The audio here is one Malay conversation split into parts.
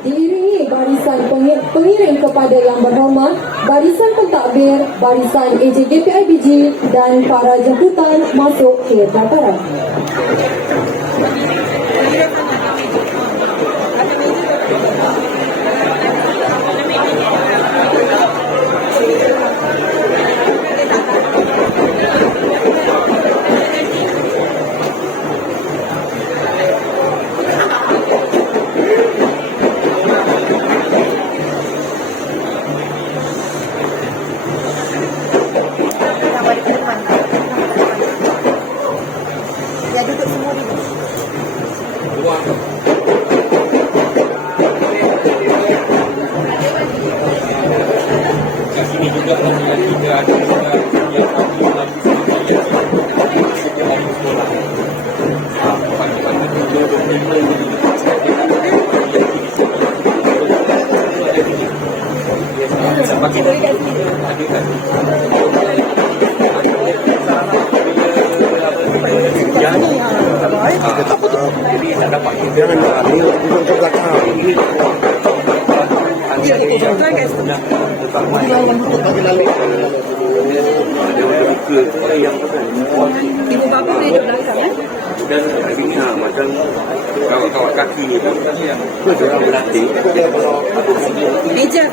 Diiringi barisan pengiring kepada yang berhormat, barisan pentadbir, barisan AJDPIBG dan para jemputan masuk ke dataran. Ya duduk semua dulu. Di sini juga kita ada Ibu bapa dia di belakang kan? Dan macam kawat kaki itu orang berlatih Meja.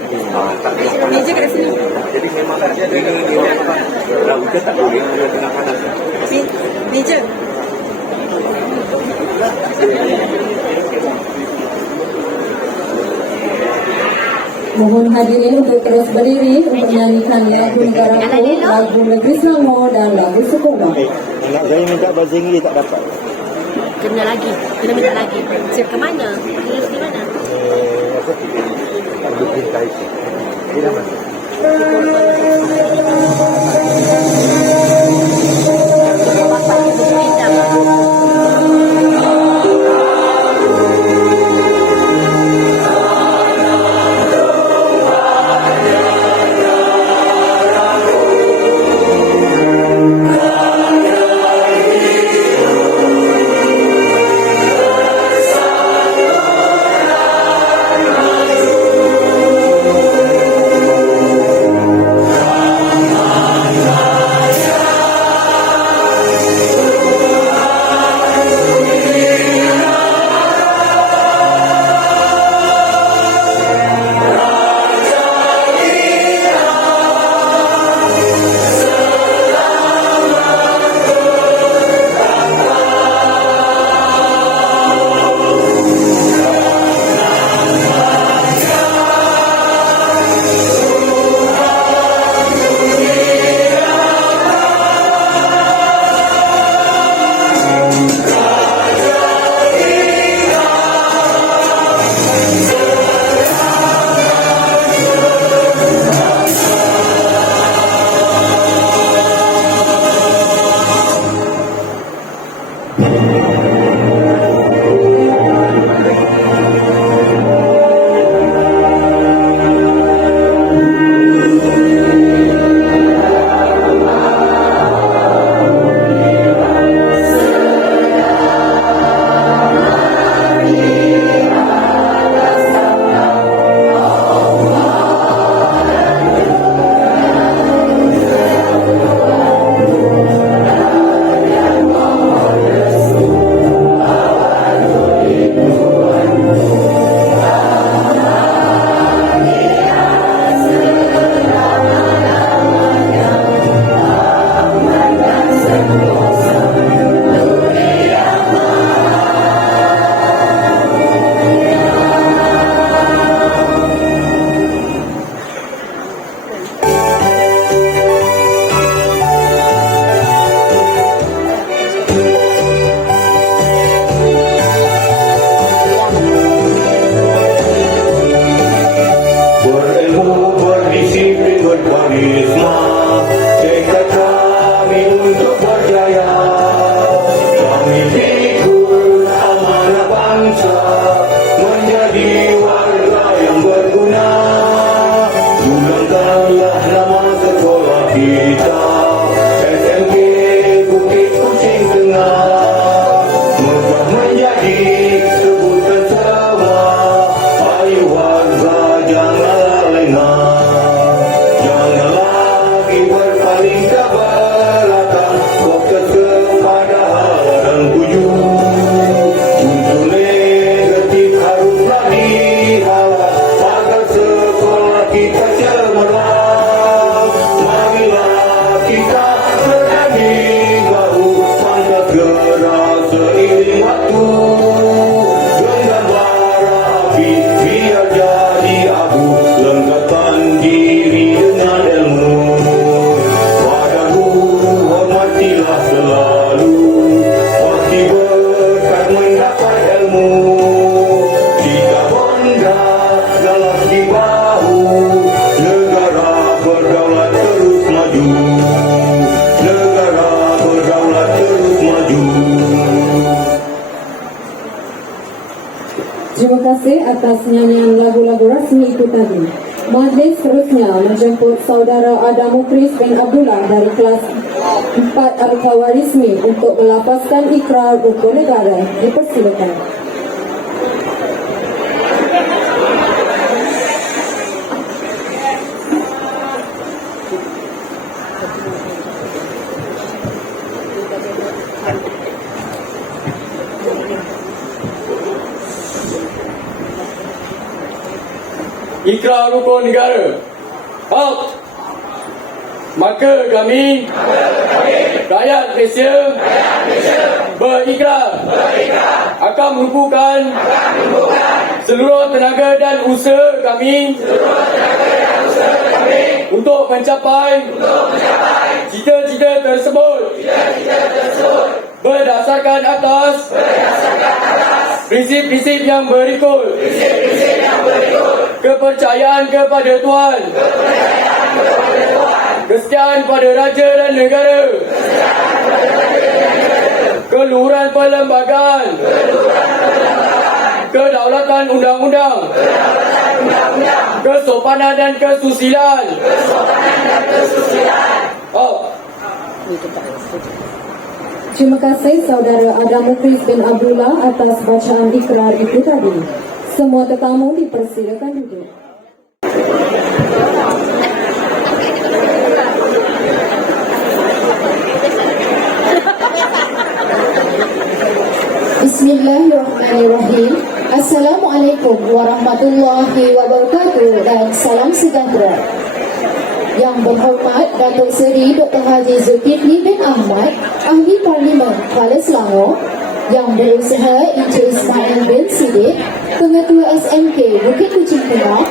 Meja kat sini. jadi memang ini kalau kita tak boleh kena panas. Meja. Mohon hadirin untuk terus berdiri untuk menyanyikan lagu negaraku, lagu negeri Selangor dan lagu sekolah. Anak saya minta bahasa Inggeris tak dapat. Kena lagi. Kena minta lagi. Siap ke mana? Duduk di mana? Apa tu? Duduk di Taipei. Tidak masuk. Bapak ibu pindah. jelas di bahu, negara berdaulat terus maju, negara berdaulat terus maju. Terima kasih atas nyanyian lagu-lagu rasmi itu tadi. Majlis seterusnya menjemput saudara Adam Mukris bin Abdullah dari kelas 4 Al-Khawarizmi untuk melafazkan ikrar rukun negara. Dipersilakan. Ikrar rukun negara. Hak. Maka kami rakyat Malaysia berikrar akan menumpukan seluruh tenaga dan usaha kami untuk mencapai cita-cita tersebut berdasarkan atas prinsip-prinsip yang berikut. Kepercayaan kepada Tuhan, kesetiaan pada raja dan negara, keluhuran perlembagaan, kedaulatan undang-undang, kesopanan dan kesusilaan. Terima kasih saudara Adam Mukris bin Abdullah atas bacaan ikrar itu tadi. Semua tetamu dipersilakan duduk. Bismillahirrahmanirrahim. Assalamualaikum warahmatullahi wabarakatuh dan salam sejahtera. Yang berhormat Datuk Seri Dr. Haji Zulkifli bin Ahmad, Ahli Parlimen Kuala Selangor, yang berusaha Encik Ismail bin Siddiq, Pengetua SMK Bukit Kucing Tengah,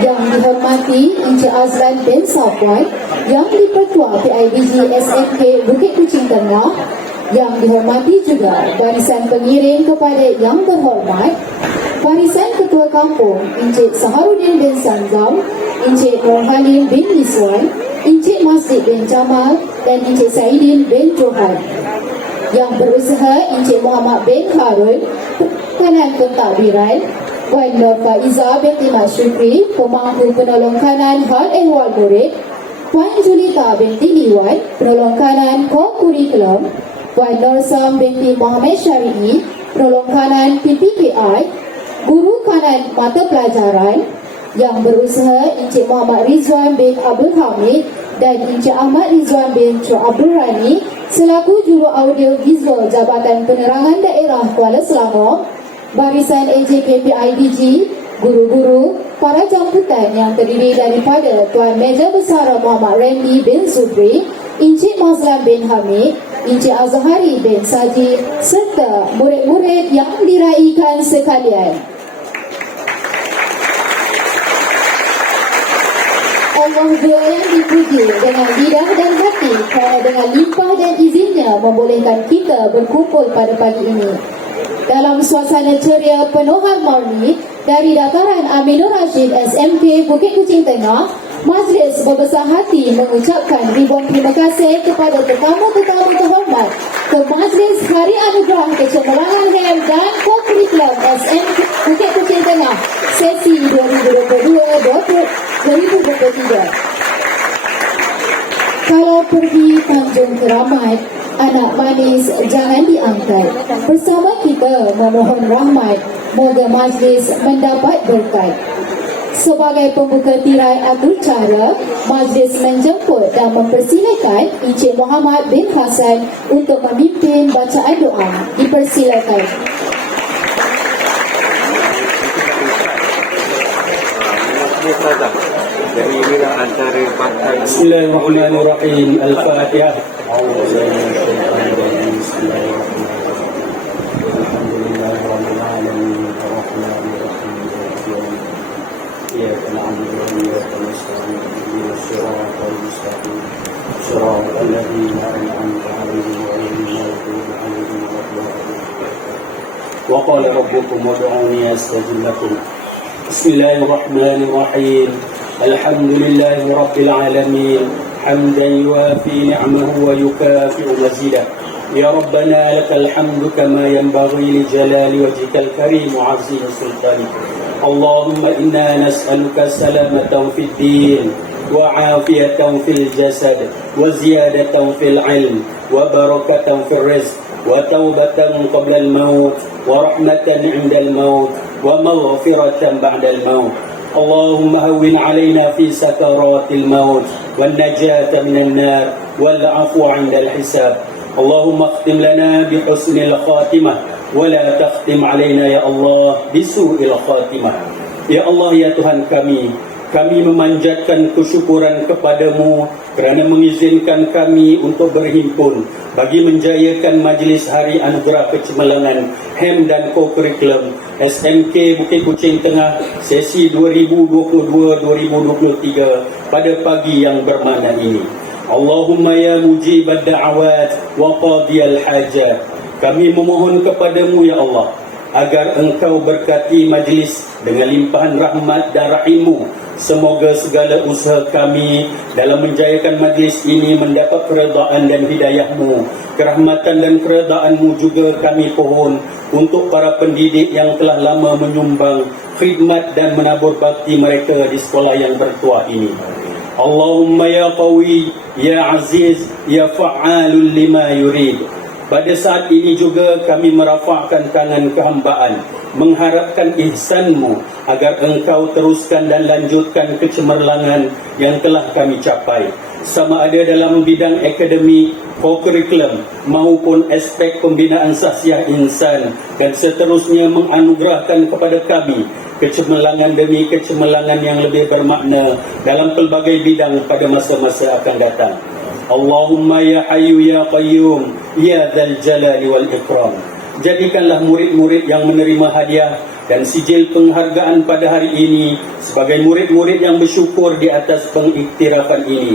yang dihormati Encik Azlan bin Safwan, yang di-Pertua PIBG SMK Bukit Kucing Tengah, yang dihormati juga barisan pengiring kepada yang terhormat, barisan Ketua Kampung Encik Saharuddin bin Sanzam, Encik Nur Halim bin Niswan, Encik Masjid bin Jamal dan Encik Saidin bin Johan. Yang berusaha Encik Muhammad bin Harun, Kanan Pentadbiran, Wan Nur Faiza binti Mat Syukri, Pemangku Penolong Kanan Hal Ehwal Murid, Puan Julita binti Liwan, Penolong Kanan Co-Kurikulum, Puan Nur Sam binti Muhammad Syari'i, Penolong Kanan PPKI, Guru Kanan Mata Pelajaran. Yang berusaha Encik Muhammad Rizwan bin Abdul Hamid dan Encik Ahmad Rizwan bin Chua Abdul Rani selaku Juru Audio Visual Jabatan Penerangan Daerah Kuala Selangor, barisan AJKPIBG, guru-guru, para jangkutan yang terdiri daripada Tuan Meja Besar Muhammad Randy bin Zubri, Encik Mazlan bin Hamid, Encik Azhari bin Saji, serta murid-murid yang diraikan sekalian. Allah Jua yang dipuji dengan lidah dan hati kerana dengan limpah dan izinnya membolehkan kita berkumpul pada pagi ini. Dalam suasana ceria penuh harmoni dari dataran Aminur Rashid SMK Bukit Kucing Tengah, majlis berbesar hati mengucapkan ribuan terima kasih kepada tetamu-tetamu terhormat ke Majlis Hari Anugerah Kecemerlangan HEM dan Co-Kurikulum SMK Bukit Kucing Tengah sesi 2022-2023. Kalau pergi Tanjung Keramat, anak manis jangan diangkat. Bersama kita memohon rahmat, moga majlis mendapat berkat. Sebagai pembuka tirai acara, majlis menjemput dan mempersilakan Encik Muhammad bin Hassan untuk memimpin bacaan doa. Dipersilakan. Dari inilah antara partai. Bismillahirrahmanirrahim. Al-Fatihah. إياك نعبد وإياك نستعين اهدنا الصراط المستقيم صراط الذين أنعمت عليهم غير المغضوب عليهم ولا الضالين وقال ربكم ادعوني أستجب لكم Bismillahirrahmanirrahim. Alhamdulillahi Rabbil Alamin. Hamdan yuafi ni'amahu wa yukafi'u mazidah. Ya Rabbana lakal hamdu kama yanbaghi li jalali wajhikal karim wa 'azimi sultanik. Allahumma inna nas'aluka salamatan fid din wa 'afiyatan fil jasad wa ziyadatan fil 'ilm wa barakatan fil rizq wa taubatan qabla al-maut wa rahmatan 'inda al-maut wa maghfiratan ba'da al-maut. Allahumma hawwin 'alaina fi sakaratil maut wan najata minan nar wal 'afwa 'inda al-hisab. Allahumma akhtim lana bi husnil khatimah wa la takhtim 'alaina ya Allah bi su'il khatimah. Ya Allah, ya Tuhan kami memanjatkan kesyukuran kepadamu kerana mengizinkan kami untuk berhimpun bagi menjayakan majlis Hari Anugerah Kecemerlangan HEM dan Co-Curriculum SMK Bukit Kuching Tengah sesi 2022-2023 pada pagi yang bermakna ini. Allahumma ya mujibad da'awat wa qadiyal hajat. Kami memohon kepadamu ya Allah agar engkau berkati majlis dengan limpahan rahmat dan rahimmu. Semoga segala usaha kami dalam menjayakan majlis ini mendapat keredaan dan hidayahmu. Kerahmatan dan keredaanmu juga kami pohon untuk para pendidik yang telah lama menyumbang khidmat dan menabur bakti mereka di sekolah yang bertuah ini. Allahumma ya qawi, ya aziz, ya fa'alul lima yurid. Pada saat ini juga kami merafakkan tangan kehambaan, mengharapkan ihsanmu agar engkau teruskan dan lanjutkan kecemerlangan yang telah kami capai, sama ada dalam bidang akademik, co-curriculum maupun aspek pembinaan sahsiah insan, dan seterusnya menganugerahkan kepada kami kecemerlangan demi kecemerlangan yang lebih bermakna dalam pelbagai bidang pada masa-masa akan datang. Allahumma ya hayyu ya qayyum ya dzal jalali wal ikram. Jadikanlah murid-murid yang menerima hadiah dan sijil penghargaan pada hari ini sebagai murid-murid yang bersyukur di atas pengiktirafan ini.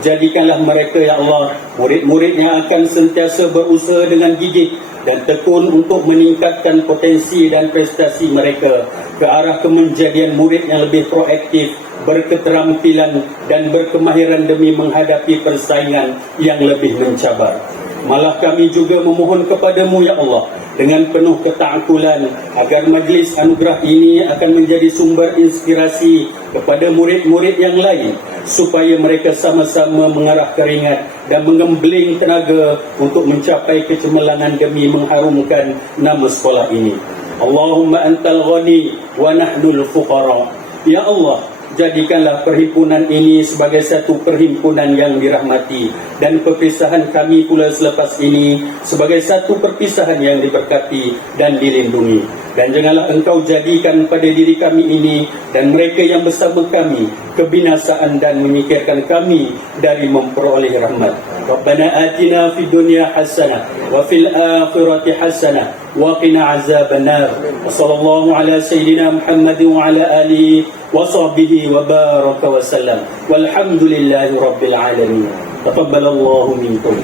Jadikanlah mereka ya Allah murid-murid yang akan sentiasa berusaha dengan gigih dan tekun untuk meningkatkan potensi dan prestasi mereka ke arah kemenjadian murid yang lebih proaktif, berketerampilan dan berkemahiran demi menghadapi persaingan yang lebih mencabar. Malah kami juga memohon kepadamu ya Allah dengan penuh ketaakulan agar majlis anugerah ini akan menjadi sumber inspirasi kepada murid-murid yang lain supaya mereka sama-sama mengarah keringat dan mengembeling tenaga untuk mencapai kecemerlangan demi mengharumkan nama sekolah ini. Allahumma antal ghani wa nahnul fuqara. Ya Allah, jadikanlah perhimpunan ini sebagai satu perhimpunan yang dirahmati dan perpisahan kami pula selepas ini sebagai satu perpisahan yang diberkati dan dilindungi. Dan janganlah engkau jadikan pada diri kami ini dan mereka yang bersama kami kebinasaan dan menyingkirkan kami dari memperoleh rahmat. Rabbana atina fid dunya hasanah wa fil akhirati hasanah wa qina azabannar. Sallallahu ala sayyidina Muhammad wa ala alihi wa sahbihi wa baraka wa sallam. Walhamdulillahi rabbil alamin. Taqabbalallahu minkum.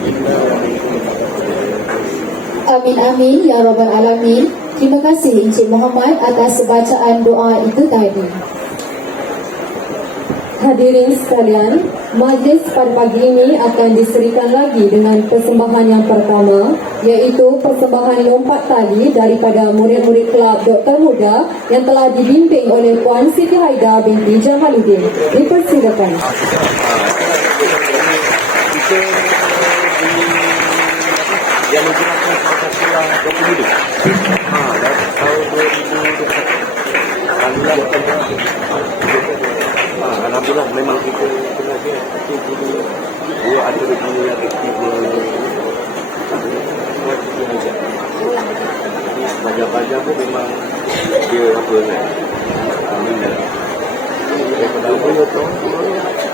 Amin amin ya rabbal alamin. Terima kasih Encik Muhammad atas bacaan doa itu tadi. Hadirin sekalian, majlis pada pagi ini akan diserikan lagi dengan persembahan yang pertama, iaitu persembahan lompat tali daripada murid-murid kelab Doktor Muda yang telah dibimbing oleh Puan Siti Haida binti Jamaluddin. Dipersilakan. Yang menggunakan Pancasila dan Pemuda. Dan tahun 2021. Alhamdulillah memang kita belajar dia ada guru yang aktif baca-baca pun memang dia apa kan daripada awal tahun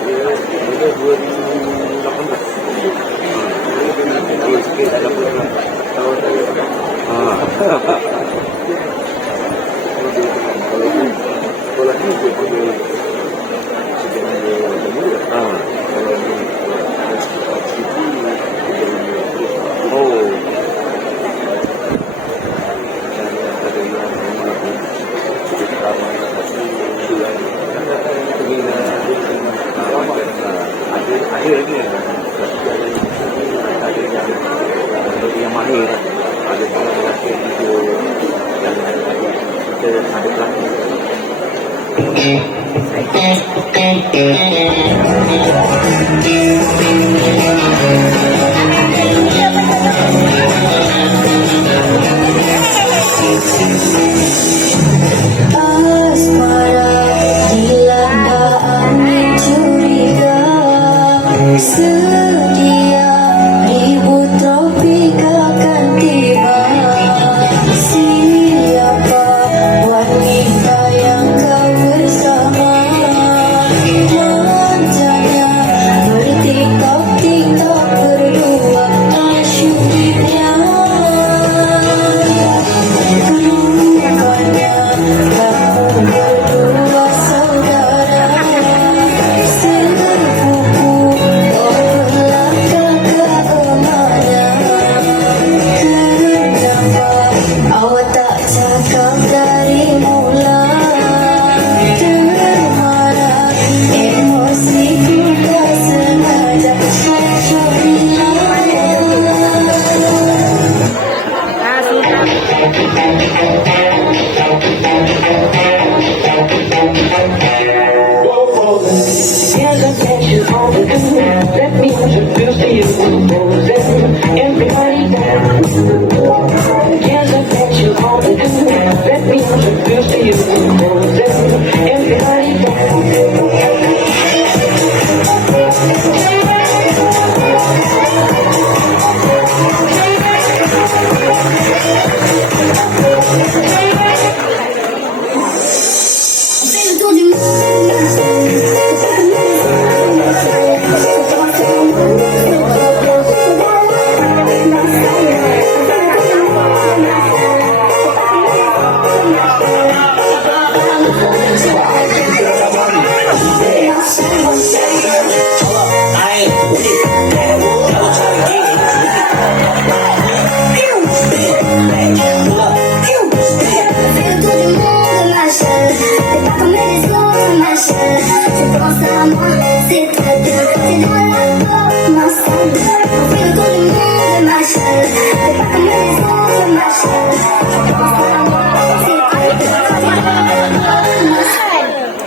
dia 2018 dia sikit ada tahun kalau ni dia punya oh Ada ni, ada yang mahir, ada orang lelaki itu yang kita ada lelaki. Asmara dilanda angin curiga, sedia ribut tropik akan tiba. Siapa wanita yang kau bersama? Manjanya bertiktok-tiktok berdua asyiknya. Rupanya kamu berdua saudara, sepupu, oh belaka keamanan. Kenapa awak tak cakap dari mula? Termarah emosiku tak sengaja Let me introduce to you Moses. Everybody dance. Yes, I bet you all the do. Let me introduce to you Moses. Everybody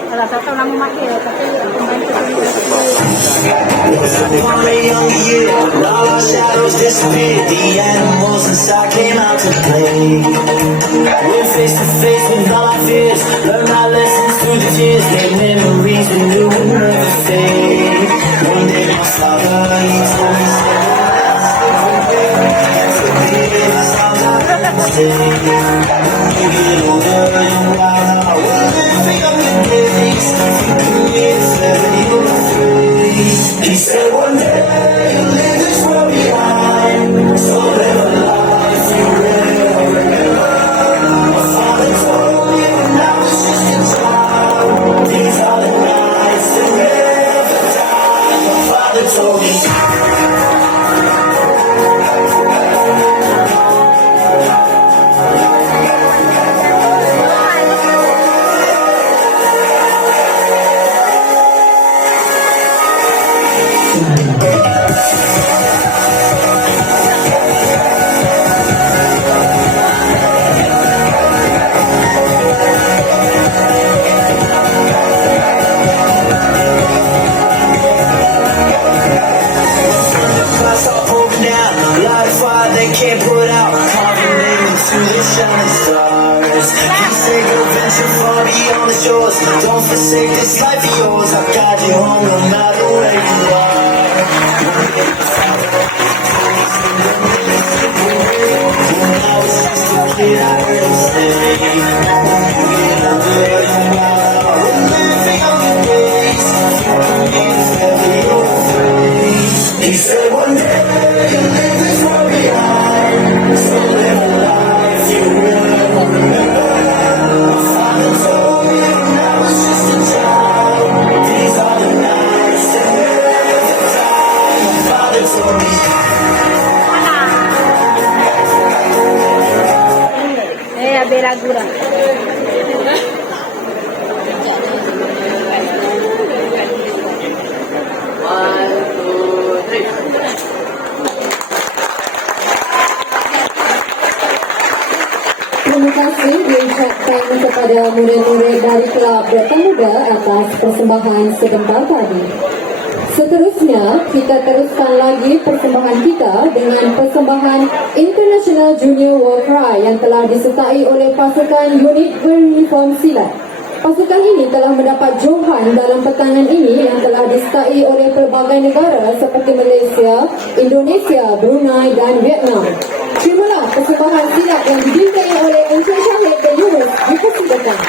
Kalau saya tahu nama mahir, tapi all our shadows disappeared. The animals inside came out to play. We're face to face with all our fears. Learn our lessons through the tears. Made memories we knew would never fade. One day my father, he told me stay. You get older and wild, I will living on your days. He said one day you'll leave this world behind, so live a life you will remember. My father told me when I was just a child, these are the nights that never die. My father told me. Can't put out, carving names to the shining stars. He said go venture far beyond the shores. Don't forsake this life of yours. I'll guide you home no matter where you are. When I was just a kid, I heard him say, you get older, you wild, we're living on your days. He said one day you'll leave this world behind, so live a life you will remember. My father told me when I was just a child, these are the nights kepada murid-murid dari Kelab Bertan Muda atas persembahan sebentar tadi. Seterusnya, kita teruskan lagi persembahan kita dengan persembahan International Junior War Cry yang telah disertai oleh pasukan unit beruniform silat. Pasukan ini telah mendapat johan dalam petangan ini yang telah disertai oleh pelbagai negara seperti Malaysia, Indonesia, Brunei dan Vietnam. Terimalah persembahan silat yang dibintai oleh Encik Syahid dan Yunus dipersilakan.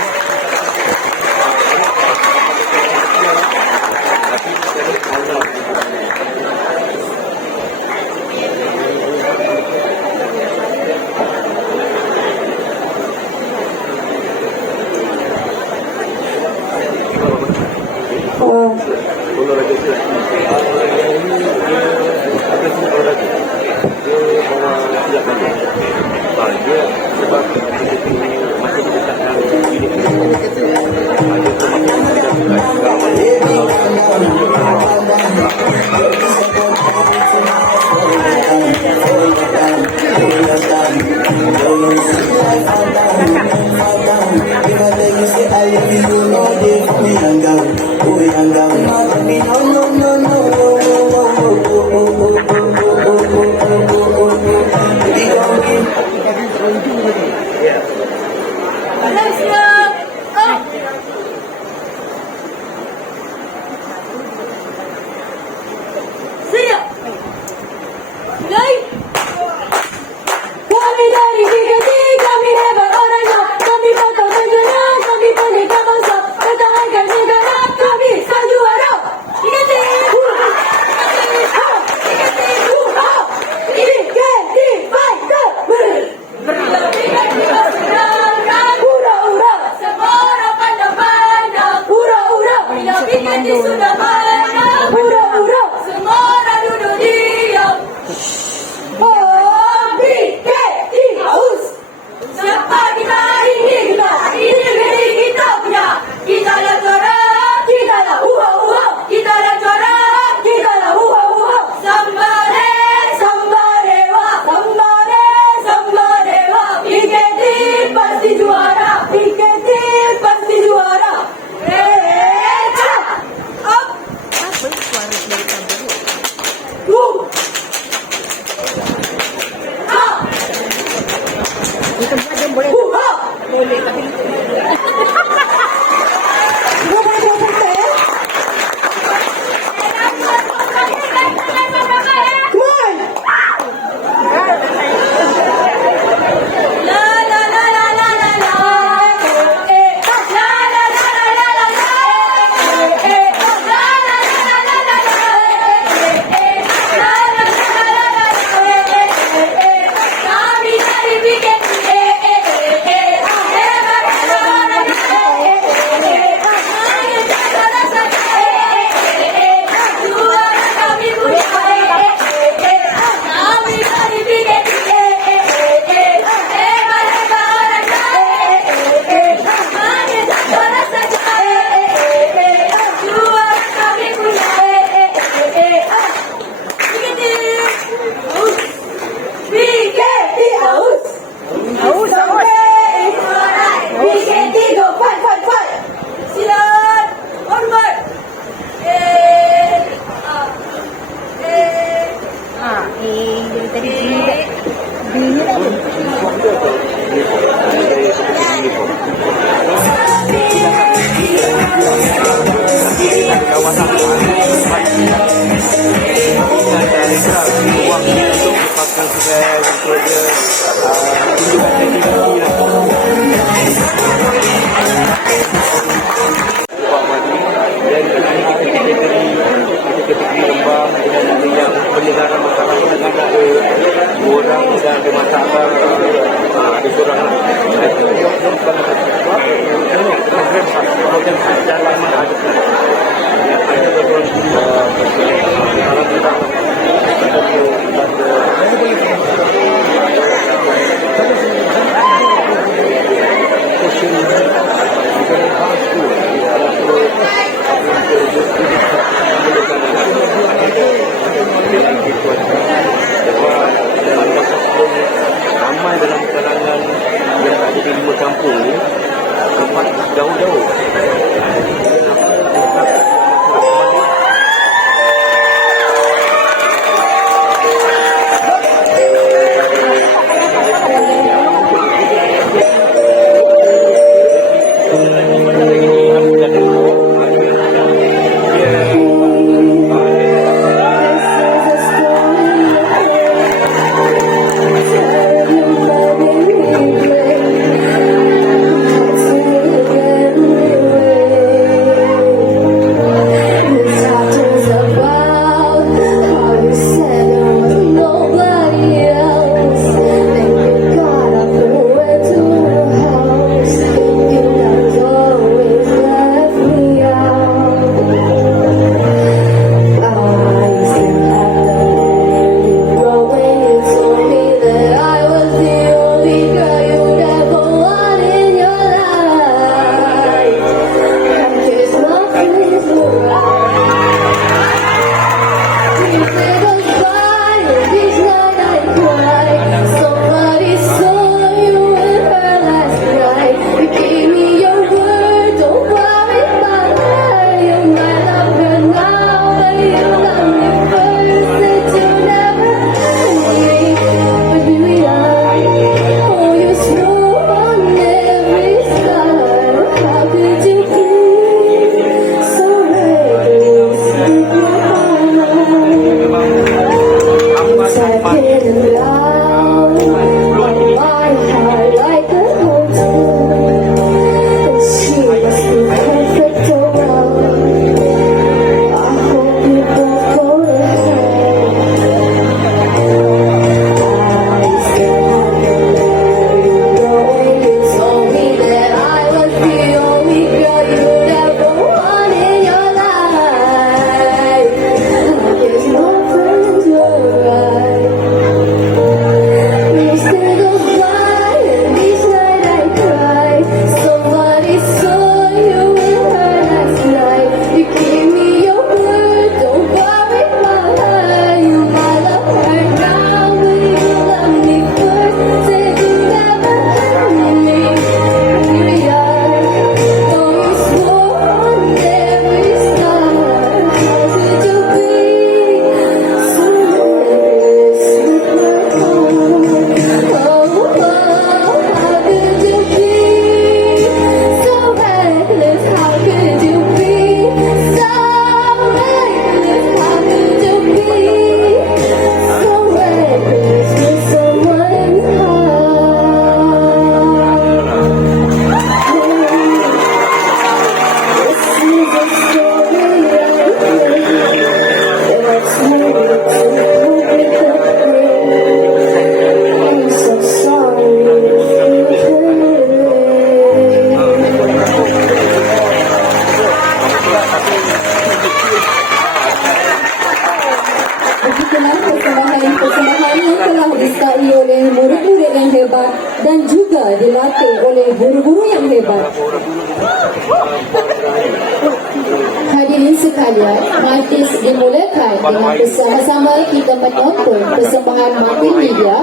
sekalian, majlis dimulakan dengan bersama-sama kita menonton persembahan multimedia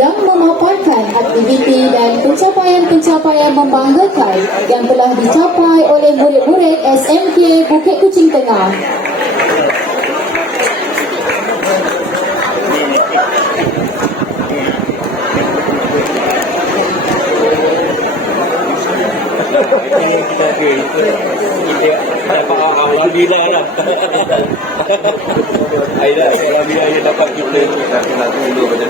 yang memaparkan aktiviti dan pencapaian-pencapaian membanggakan yang telah dicapai oleh murid-murid SMK Bukit Kuching Tengah. Kita dapat alhamdulillah lah. Aida, alhamdulillah yang dapat kita nak tunggu pada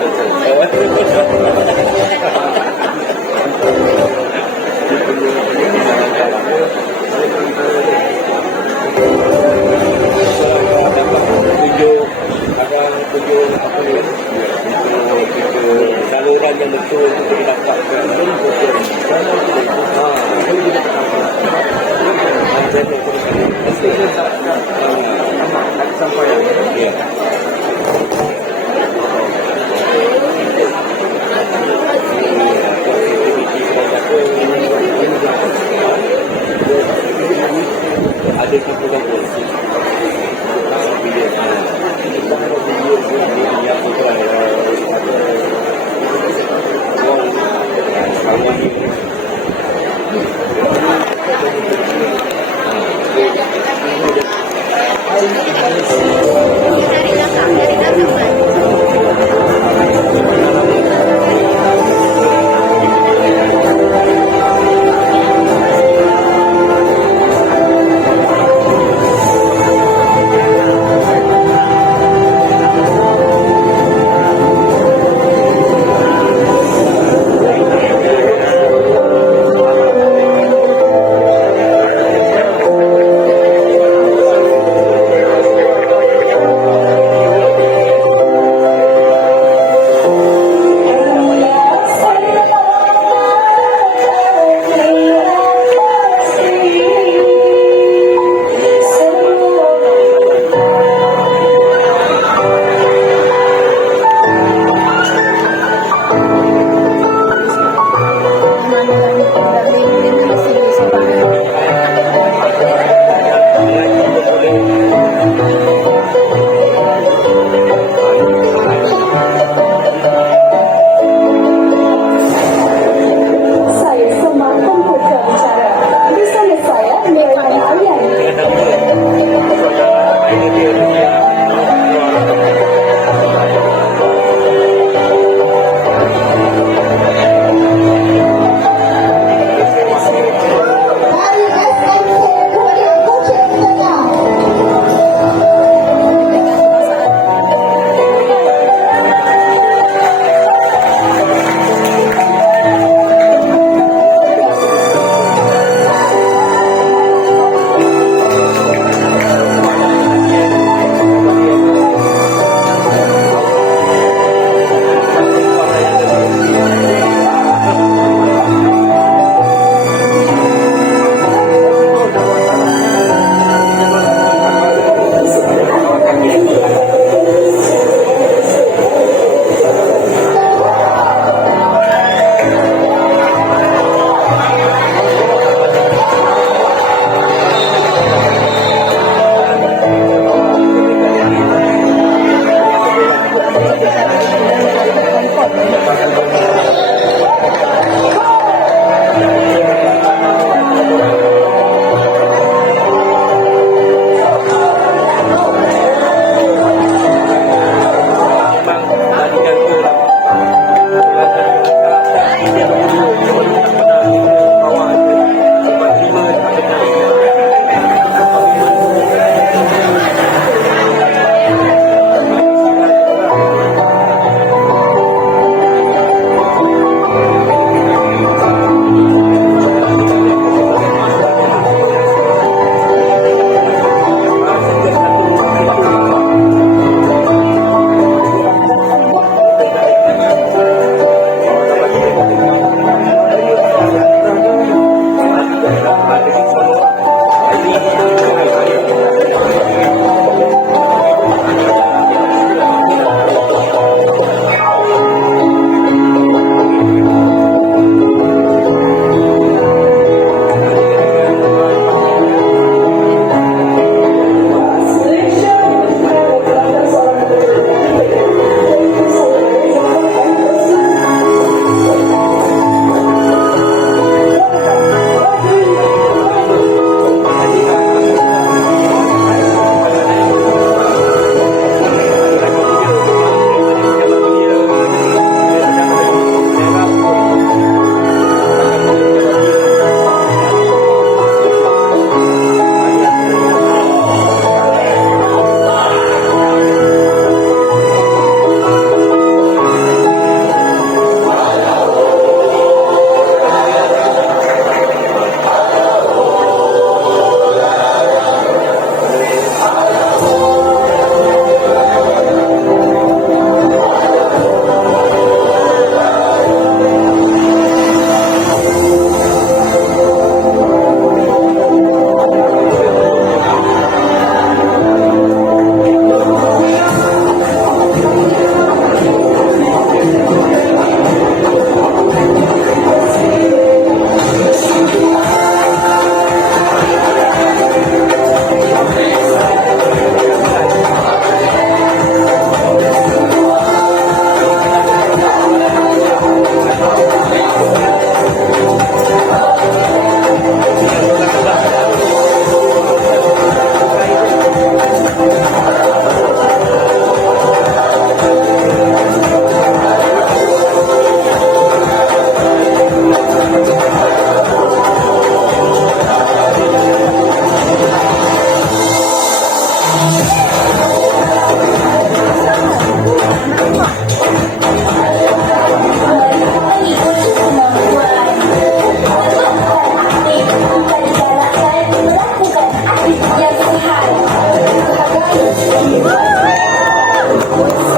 tunjuk apa ni? Saluran yang betul untuk didapatkan. Sampai ya. Ada kumpulan polisi.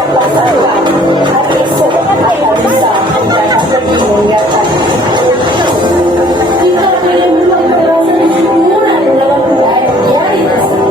pelasaran. Tapi sebenarnya ayah bisa dan pergi mengingatkan. Kita boleh merasa kesyukuran dalam keadaan yang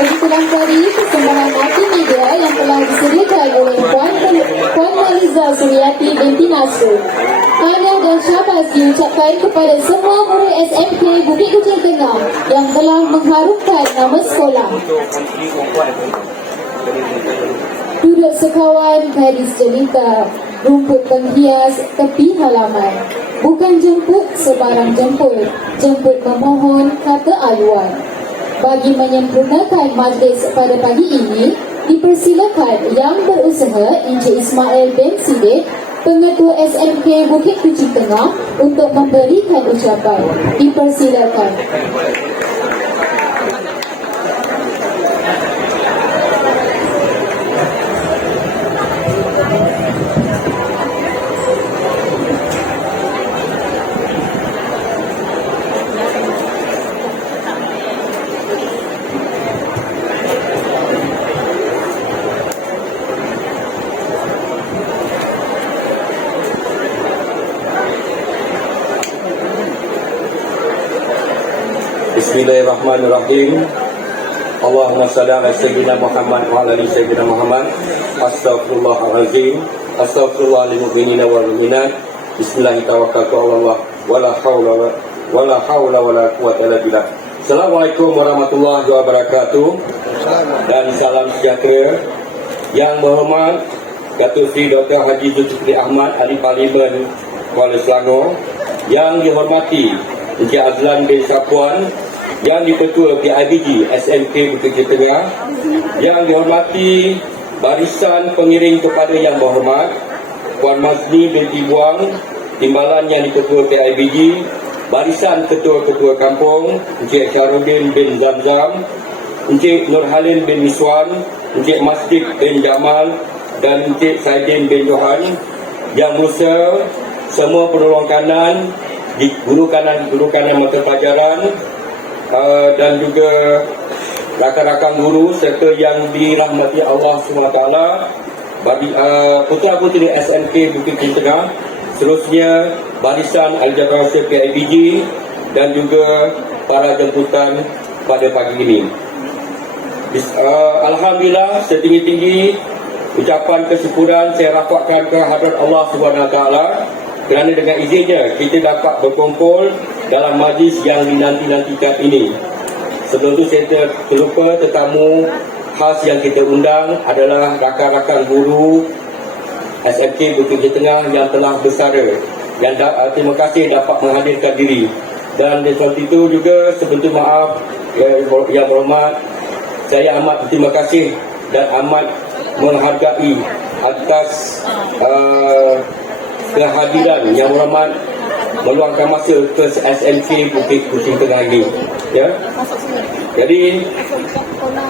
Begitulah tadi persembahan multimedia yang telah disediakan oleh Puan Maliza Suryati binti Nasr. Tahniah dan syabas diucapkan kepada semua murid SMP Bukit Kecil Tengah yang telah mengharumkan nama sekolah. Duduk sekawan gadis jelita, rumput penghias tepi halaman. Bukan jemput sebarang jemput, jemput memohon kata ayuan. Bagi menyempurnakan majlis pada pagi ini, dipersilakan Yang Berusaha Encik Ismail bin Siddiq, Pengetua SMK Bukit Kecil Tengah untuk memberikan ucapan. Dipersilakan. Bismillahirrahmanirrahim. Allahumma salli ala sayyidina Muhammad wa ala ali sayyidina Muhammad. Astaghfirullahalazim. Astaghfirullah lil mu'minina wal mu'minat. Bismillahirrahmanirrahim. Wala haula wala quwwata illa billah. Assalamualaikum warahmatullahi wabarakatuh. Dan salam sejahtera. Yang berhormat Datuk Seri Dr. Haji Zulkifli Ahmad, Ahli Parlimen Kuala Selangor. Yang dihormati Encik Azlan bin Syapuan, yang diketua PIBG SMK Bukit Kecil Tengah, yang dihormati barisan pengiring kepada yang berhormat Puan Mazni binti Buang, timbalan yang diketua PIBG, barisan ketua-ketua kampung Encik Syarudin bin Zamzam, Encik Nurhalin bin Miswan, Encik Masjid bin Jamal, dan Encik Saidin bin Johan yang berusaha semua penolong kanan di guru kanan mata pelajaran dan juga rakan-rakan guru serta yang dirahmati Allah SWT, putera-puteri SMK Bukit Tinggi Tengah, seterusnya barisan Al-Jabarasa PIBG dan juga para jemputan pada pagi ini. Alhamdulillah, setinggi-tinggi ucapan kesyukuran saya rapatkan ke hadrat Allah SWT kerana dengan izinnya kita dapat berkumpul dalam majlis yang dinanti-nantikan ini. Sebelum itu saya terlupa tetamu khas yang kita undang adalah rakan-rakan guru SMK Bukit Tinggi Tengah yang telah bersara, yang terima kasih dapat menghadirkan diri. Dan di saat itu juga sebentuk maaf yang berhormat, saya amat berterima kasih dan amat menghargai atas kehadiran yang berhormat meluangkan masa ke SMK Bukit Tinggi Tengah ini. Ya. Jadi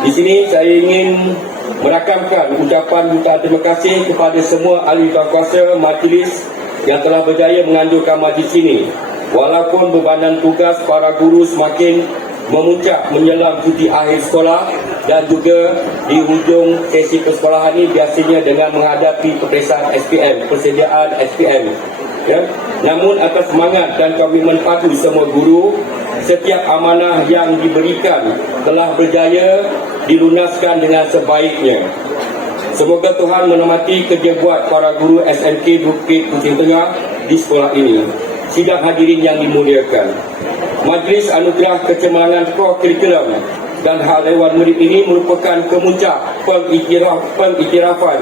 di sini saya ingin merakamkan ucapan jutaan terima kasih kepada semua ahli kuasa majlis yang telah berjaya menganjurkan majlis ini. Walaupun bebanan tugas para guru semakin memuncak menjelang cuti akhir sekolah dan juga di hujung sesi persekolahan ini biasanya dengan menghadapi peperiksaan SPM, persediaan SPM. Ya. Namun atas semangat dan komitmen patuh semua guru, setiap amanah yang diberikan telah berjaya dilunaskan dengan sebaiknya. Semoga Tuhan menemati kerja buat para guru SMK Bukit Tinggi Tengah di sekolah ini. Sidang hadirin yang dimuliakan, Majlis Anugerah Kecemerlangan Pro-Kurikulum dan Hal Ehwal Murid ini merupakan kemuncak pengiktirafan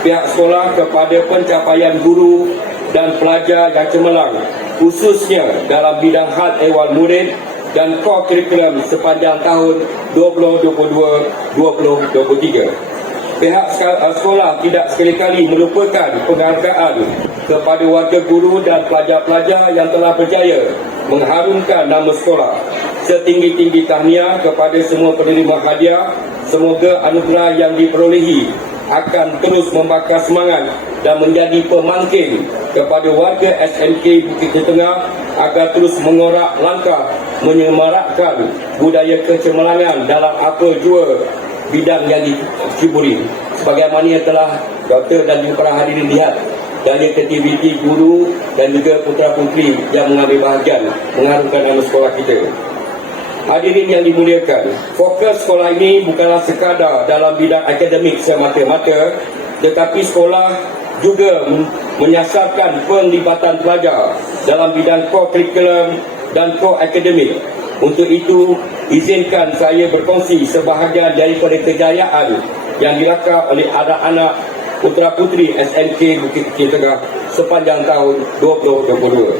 pihak sekolah kepada pencapaian guru dan pelajar yang cemerlang, khususnya dalam bidang hal ehwal murid dan pro-kurikulum sepanjang tahun 2022-2023. Pihak sekolah tidak sekali-kali melupakan penghargaan kepada warga guru dan pelajar-pelajar yang telah berjaya mengharumkan nama sekolah. Setinggi-tinggi tahniah kepada semua penerima hadiah. Semoga anugerah yang diperolehi akan terus membakar semangat dan menjadi pemangkin kepada warga SMK Bukit Tinggi Tengah agar terus mengorak langkah menyemarakkan budaya kecemerlangan dalam apa jua bidang yang dicuburi. Sebagaimana yang telah doktor dan juga para hadirin lihat dari aktiviti guru dan juga putera-puteri yang mengambil bahagian mengharumkan nama sekolah kita. Hadirin yang dimuliakan, fokus sekolah ini bukanlah sekadar dalam bidang akademik semata-mata, tetapi sekolah juga menyasarkan penglibatan pelajar dalam bidang pro-kurikulum dan pro-akademik. Untuk itu, izinkan saya berkongsi sebahagian daripada kejayaan yang dirakam oleh anak-anak putera-puteri SMK Bukit Tinggi Tengah sepanjang tahun 2022.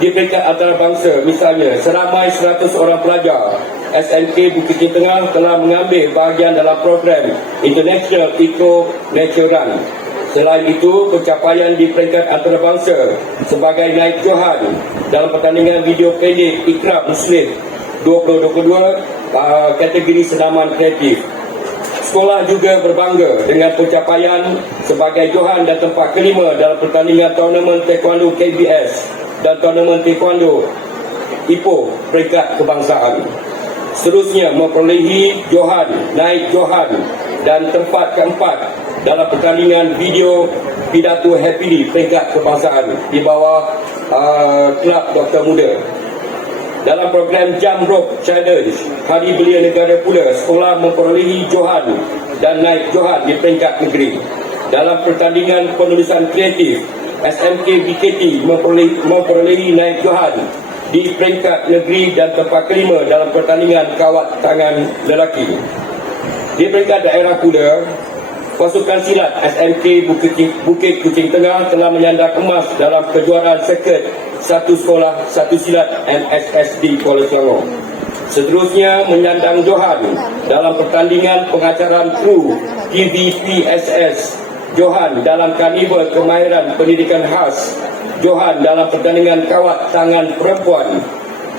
Di peringkat antarabangsa, misalnya, seramai 100 orang pelajar SMK Bukit Tinggi Tengah telah mengambil bahagian dalam program International Eco-Nature Run. Selain itu, pencapaian di peringkat antarabangsa sebagai naib johan dalam pertandingan video pendek Ikrab Muslim 2022 kategori senaman kreatif. Sekolah juga berbangga dengan pencapaian sebagai johan dan tempat kelima dalam pertandingan tournament taekwondo KBS dan tournament taekwondo Ipoh peringkat kebangsaan. Seterusnya memperolehi johan, naib johan dan tempat keempat dalam pertandingan video pidato happily peringkat kebangsaan di bawah Kelab Doktor Muda. Dalam program Jump Rope Challenge Hari Belia Negara pula, sekolah memperolehi johan dan naib johan di peringkat negeri. Dalam pertandingan penulisan kreatif, SMK BKT memperolehi naib johan di peringkat negeri dan tempat kelima dalam pertandingan kawat tangan lelaki. Di peringkat daerah pula, pasukan silat SMK Bukit Kuching Tengah telah menyandang emas dalam kejuaraan sirkuit satu sekolah satu silat MSSD Kuala Selangor. Seterusnya menyandang johan dalam pertandingan pengacaran kru TVPSS, johan dalam karnival kemahiran pendidikan khas, johan dalam pertandingan kawat tangan perempuan,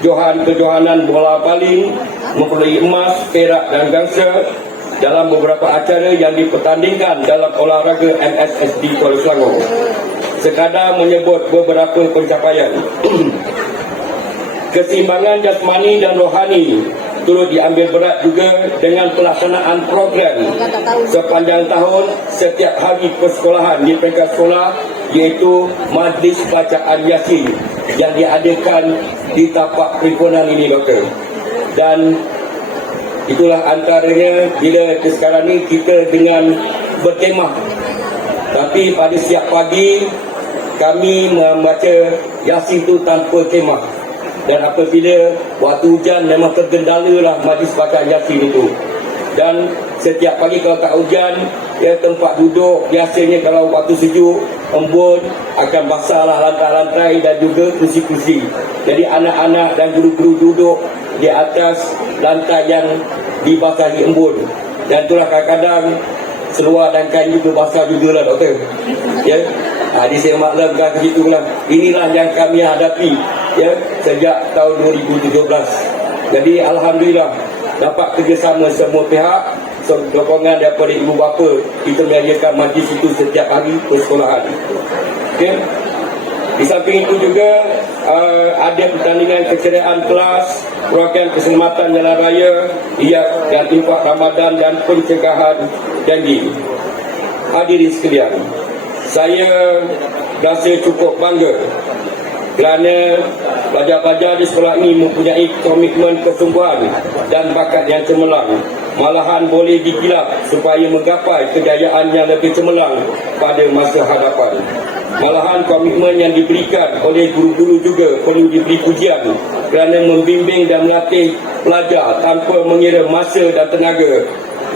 johan kejohanan bola baling memperoleh emas, perak dan gangsa. dalam beberapa acara yang dipertandingkan dalam olahraga MSSD Kuala Selangor. Sekadar menyebut beberapa pencapaian. Keseimbangan jasmani dan rohani turut diambil berat juga dengan pelaksanaan program sepanjang tahun setiap hari persekolahan di peringkat sekolah, iaitu majlis bacaan Yasin yang diadakan di tapak perhimpunan ini, Doktor. Dan itulah antaranya bila sekarang ni kita dengan berkemah. Tapi pada siap pagi kami membaca Yasin tu tanpa kemah. Dan apabila waktu hujan memang tergendala lah majlis bacaan Yasin itu. Dan setiap pagi kalau tak hujan, ya, tempat duduk biasanya kalau waktu sejuk, embun, akan basahlah lantai-lantai dan juga kursi-kursi. Jadi anak-anak dan guru-guru duduk di atas lantai yang dibasahi embun. Dan itulah kadang-kadang seluar dan kain juga basah juga lah, Doktor. Ya, jadi saya maklumkan begitulah. Inilah yang kami hadapi, ya, sejak tahun 2017. Jadi alhamdulillah dapat kerjasama semua pihak, sokongan daripada ibu bapa, kita menyediakan majlis itu setiap hari persekolahan. Okay. Di samping itu juga ada pertandingan keceriaan kelas, program keselamatan jalan raya, dan infak Ramadan dan pencegahan janji. Hadirin sekalian, saya rasa cukup bangga kerana pelajar-pelajar di sekolah ini mempunyai komitmen kesungguhan dan bakat yang cemerlang. Malahan boleh dikilap supaya menggapai kejayaan yang lebih cemerlang pada masa hadapan. Malahan komitmen yang diberikan oleh guru-guru juga perlu diberi pujian kerana membimbing dan melatih pelajar tanpa mengira masa dan tenaga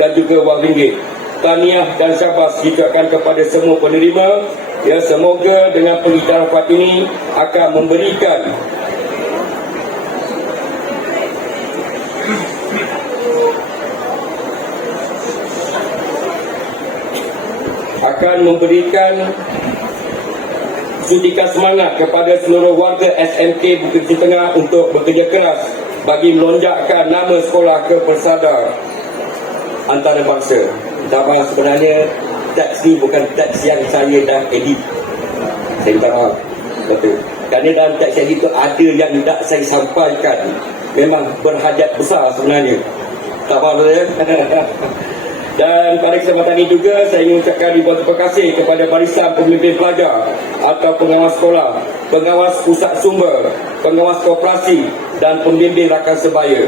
dan juga wang ringgit. Tahniah dan syabas diucapkan kepada semua penerima. Ya, semoga dengan pengiktirafan ini akan memberikan suntikan semangat kepada seluruh warga SMK Bukit Tengah untuk bekerja keras bagi melonjakkan nama sekolah ke persada antarabangsa. Tapi sebenarnya teks ni bukan teks yang saya dah edit. Saya minta maaf, betul. Kerana dalam teks edit itu ada yang tidak saya sampaikan. Memang berhajat besar sebenarnya. Tak faham saya. Dan pada kesempatan ini juga saya ingin ucapkan ribuan terima kasih kepada barisan pemimpin pelajar atau pengawas sekolah, pengawas pusat sumber, pengawas koperasi dan pembimbing rakan sebaya.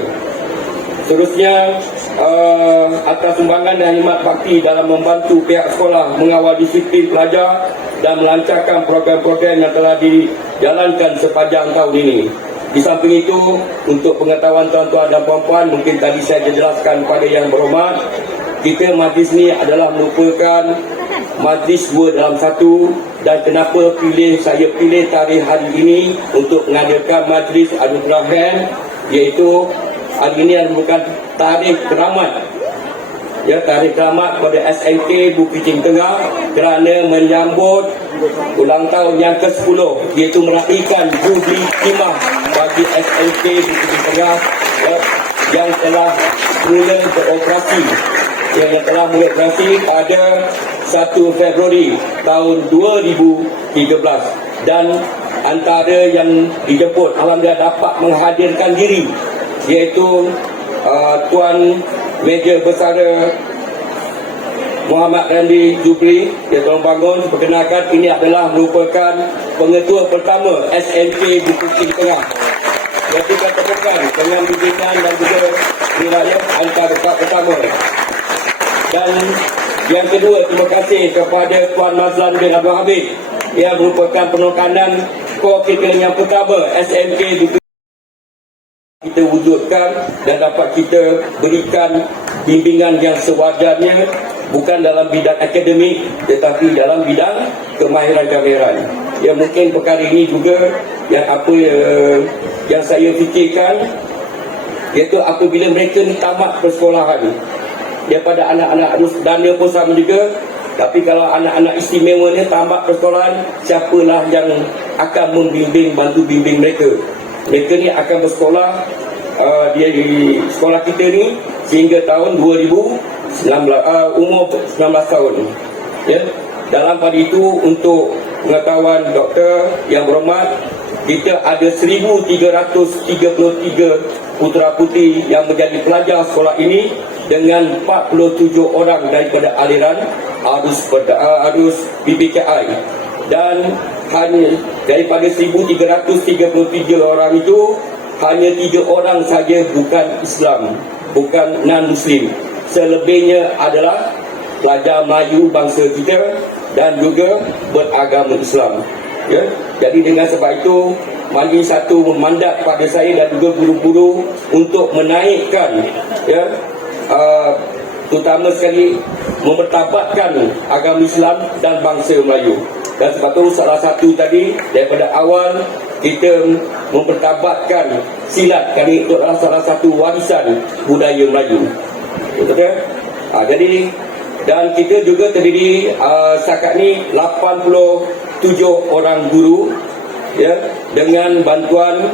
Seterusnya, atas sumbangan dan khidmat bakti dalam membantu pihak sekolah mengawal disiplin pelajar dan melancarkan program-program yang telah dijalankan sepanjang tahun ini. Di samping itu, untuk pengetahuan tuan-tuan dan puan-puan, mungkin tadi saya jelaskan pada yang berhormat, kita majlis ni adalah merupakan majlis 2 dalam 1. Dan kenapa saya pilih tarikh hari ini untuk mengadakan majlis Anugerah HAM, iaitu hari ini merupakan tarikh keramat, ya, tarikh keramat pada SMK Bukit Tengah kerana menyambut ulang tahun yang ke-10, iaitu meraihkan Jubli Khimah bagi SMK Bukit Tengah, ya, yang telah mula beroperasi. Yang telah beroperasi pada 1 Februari tahun 2013. Dan antara yang dijemput, alhamdulillah dapat menghadirkan diri, iaitu Tuan Meja Bersara Muhammad Randi Jubli. Dia tolong bangun, perkenalkan, ini adalah merupakan pengetua pertama SMK Bukit Tengah. Jadi kita temukan dengan bimbingan dan juga wilayah antara dekat pertama. Dan yang kedua, terima kasih kepada Tuan Mazlan bin Abdul Habib yang merupakan penekanan kor kita yang pertama SMK Bukit kita wujudkan dan dapat kita berikan bimbingan yang sewajarnya, bukan dalam bidang akademik tetapi dalam bidang kemahiran-kemahiran. Ya, mungkin perkara ini juga yang saya fikirkan, iaitu apabila mereka ni tamat persekolahan, daripada anak-anak dana pun sama juga. Tapi kalau anak-anak istimewa ni tamat persekolahan, siapalah yang akan membimbing, bantu bimbing mereka? Mereka ni akan bersekolah dia di sekolah kita ni sehingga tahun 2020. umur 19 tahun. Ya. Dalam pada itu, untuk pengetahuan doktor yang berhormat, kita ada 1,333 putera-puteri yang menjadi pelajar sekolah ini dengan 47 orang daripada aliran arus BBKI, dan hanya daripada 1,333 orang itu hanya 3 orang saja bukan Islam, bukan non-Muslim. Selebihnya adalah pelajar Melayu bangsa kita dan juga beragama Islam. Ya, jadi dengan sebab itu majlis satu memandat pada saya dan juga guru-guru untuk menaikkan, ya, terutama sekali mempertabatkan agama Islam dan bangsa Melayu. Dan sebab itu salah satu tadi daripada awal kita mempertabatkan silat, kerana itu adalah salah satu warisan budaya Melayu. Betul? Jadi dan kita juga terdiri setakat ni 87 orang guru, ya, dengan bantuan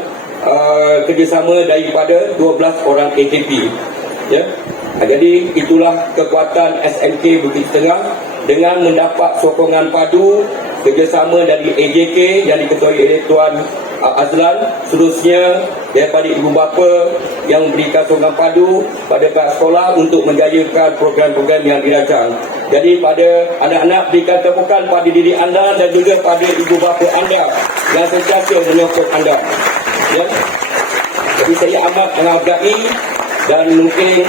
kerjasama daripada 12 orang AKP, ya. Jadi itulah kekuatan SMK Bukit Setengah dengan mendapat sokongan padu kerjasama dari AJK yang diketuai oleh Tuan Azlan, seterusnya daripada ibu bapa yang memberikan sokongan padu pada pihak sekolah untuk menjayakan program-program yang dirancang. Jadi pada anak-anak, berikan tepukan pada diri anda dan juga pada ibu bapa anda yang sentiasa menyokong anda. Ya. Jadi saya amat menghargai, dan mungkin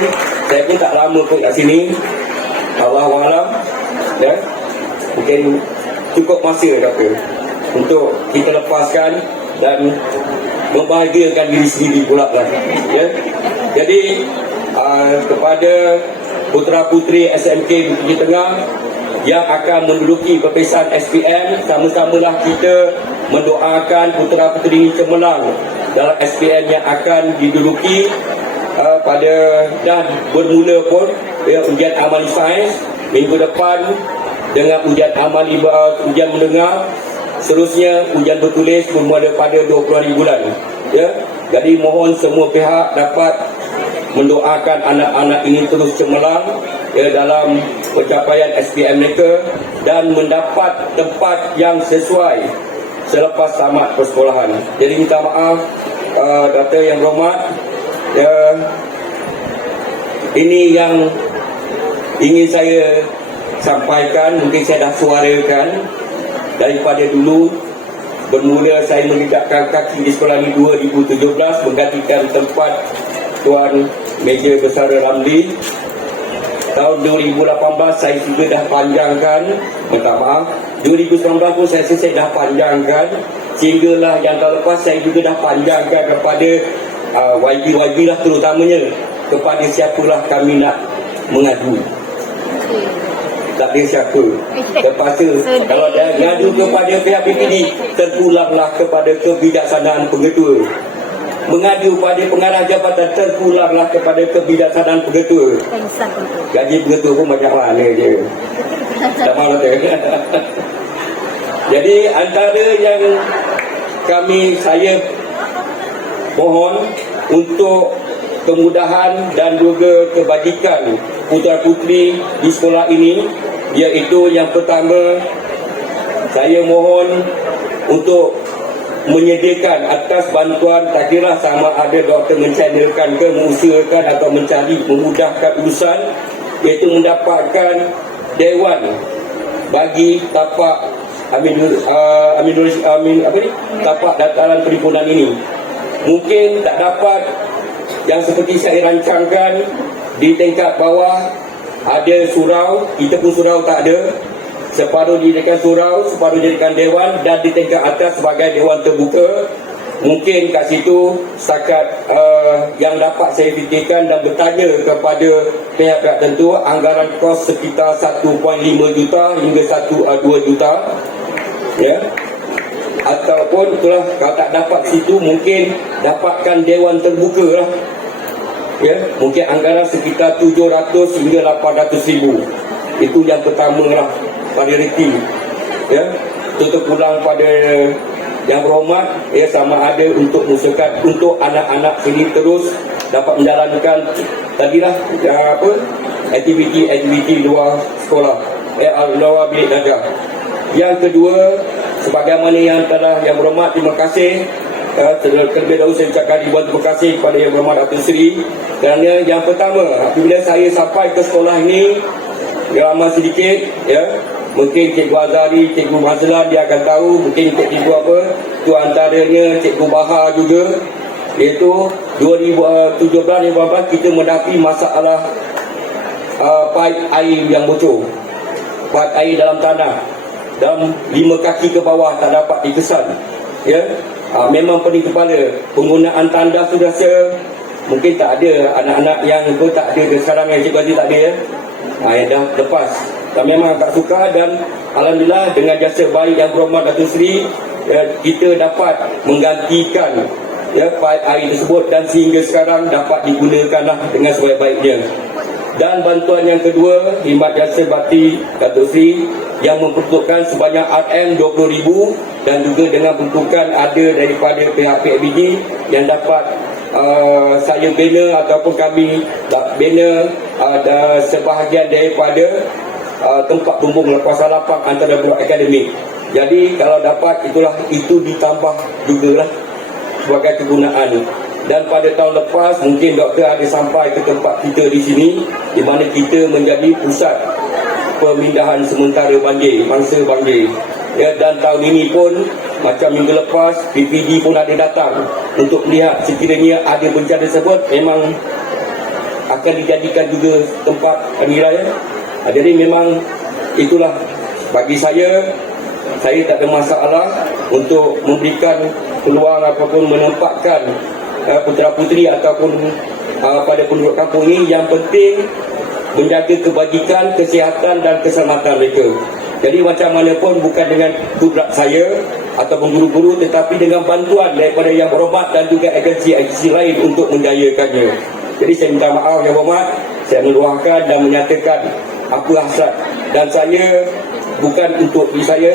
saya pun tak lama pun kat sini. Allahuakbar. Ya. Mungkin cukup masa doktor untuk kita lepaskan dan membahagiakan diri sendiri pula lah. Ya. Jadi kepada putera-puteri SMK Bukit Tengah yang akan menduduki pepesan SPM, sama-samalah kita mendoakan putera-puteri cemerlang dalam SPM yang akan diduduki pada dah bermula pun, ya, ujian amali sains minggu depan dengan ujian amali ujian mendengar, seterusnya ujian bertulis bermula pada 20 hari bulan. Ya. Jadi mohon semua pihak dapat mendoakan anak-anak ini terus cemerlang, ya, dalam pencapaian SPM mereka dan mendapat tempat yang sesuai selepas tamat persekolahan. Jadi minta maaf Doktor yang berhormat, ya, ini yang ingin saya sampaikan. Mungkin saya dah suarakan daripada dulu. Bermula saya menginjakkan kaki di sekolah ini 2017 menggantikan tempat Tuan Meja Besar Ramli. Tahun 2018 saya juga dah panjangkan, minta maaf, 2019 pun saya dah panjangkan, sehinggalah yang tahun lepas saya juga dah panjangkan kepada YB lah, terutamanya kepada siapalah kami nak mengadu. Tak ada siapa. Terpaksa kalau dia ngadu kepada pihak PPD, terpulanglah kepada kebijaksanaan pengetua. Mengadu pada pengarah jabatan, terpulanglah kepada kebijaksanaan pengetua. Gaji pengetua pun banyak mana je. Tak mahu tu. Jadi antara yang saya mohon untuk kemudahan dan juga kebajikan putera-puteri di sekolah ini, iaitu yang pertama, saya mohon untuk menyediakan atas bantuan, tak kira sama ada doktor menchannelkan ke, mengusahakan atau mencari memudahkan urusan, iaitu mendapatkan dewan bagi tapak tapak dataran perhimpunan ini. Mungkin tak dapat yang seperti saya rancangkan di tingkat bawah, ada surau, kita pun surau tak ada. Separuh dijadikan surau, separuh dijadikan dewan, dan di tingkat atas sebagai dewan terbuka. Mungkin kat situ setakat yang dapat saya fikirkan dan bertanya kepada pihak-pihak tentu, anggaran kos sekitar 1.5 juta hingga 2 juta, ya. Ataupun itulah, kalau tak dapat situ mungkin dapatkan dewan terbuka lah, ya. Mungkin anggaran sekitar 700 hingga 800 ribu. Itu yang pertama lah, prioriti, ya. Itu terpulang pada yang berhormat, ya, sama ada untuk mengusahakan untuk anak-anak sini terus dapat menjalankan tadilah aktiviti luar sekolah, luar bilik darjah. Yang kedua, sebagaimana yang berhormat, terima kasih. Terlebih dahulu saya ucapkan ribuan terima kasih kepada Yang Berhormat Datuk Seri, kerana yang pertama, apabila saya sampai ke sekolah ini, dia amat sedikit, ya, mungkin Cikgu Azari, Cikgu Mazlan dia akan tahu, mungkin cikgu apa, itu antaranya Cikgu Bahar juga, iaitu 2017-2018 kita menghadapi masalah paip air yang bocor, paip air dalam tanah, dalam 5 kaki ke bawah tak dapat dikesan, ya. Memang pening kepala. Penggunaan tandas sudah mungkin tak ada anak-anak yang tak ada sekarang, yang Cikgu Aziz tak ada, ya. Yang dah lepas. Dan memang tak suka, dan alhamdulillah dengan jasa baik Yang Berhormat Datuk Seri, kita dapat menggantikan, ya, paip air tersebut, dan sehingga sekarang dapat digunakanlah dengan sebaik-baiknya. Dan bantuan yang kedua, khidmat jasa bakti Datuk Seri yang memperuntukkan sebanyak RM20,000, dan juga dengan peruntukan ada daripada pihak PABG yang dapat saya bina ataupun kami bina sebahagian daripada tempat tumbung lepasan lapang antara blok akademik. Jadi kalau dapat itu ditambah jugalah sebagai kegunaan. Dan pada tahun lepas mungkin doktor ada sampai ke tempat kita di sini, di mana kita menjadi pusat pemindahan sementara banjir, mangsa banjir. Ya, dan tahun ini pun macam minggu lepas PPD pun ada datang untuk melihat sekiranya ada bencana tersebut memang akan dijadikan juga tempat penilaian. Jadi memang itulah bagi saya tak ada masalah untuk memberikan peluang ataupun menempatkan putera-puteri ataupun pada penduduk kampung ini. Yang penting menjaga kebajikan, kesihatan dan keselamatan mereka. Jadi macam mana pun bukan dengan kudrat saya ataupun guru-guru, tetapi dengan bantuan daripada Yang Berhormat dan juga agensi-agensi lain untuk menjayakannya. Jadi saya minta maaf Yang Berhormat, saya meluahkan dan menyatakan apa hasrat, dan saya bukan untuk diri saya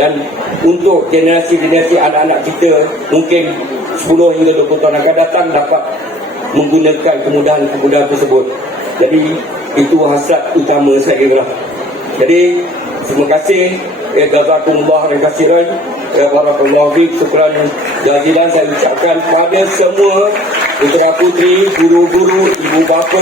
dan untuk generasi-generasi anak-anak kita, mungkin 10 hingga 20 tahun akan datang dapat menggunakan kemudahan-kemudahan tersebut. Jadi itu hasrat utama saya lah. Jadi terima kasih, jazakumullah khairan, barakallahu fiik, syukran jazilan saya ucapkan kepada semua putera-puteri, guru-guru, ibu bapa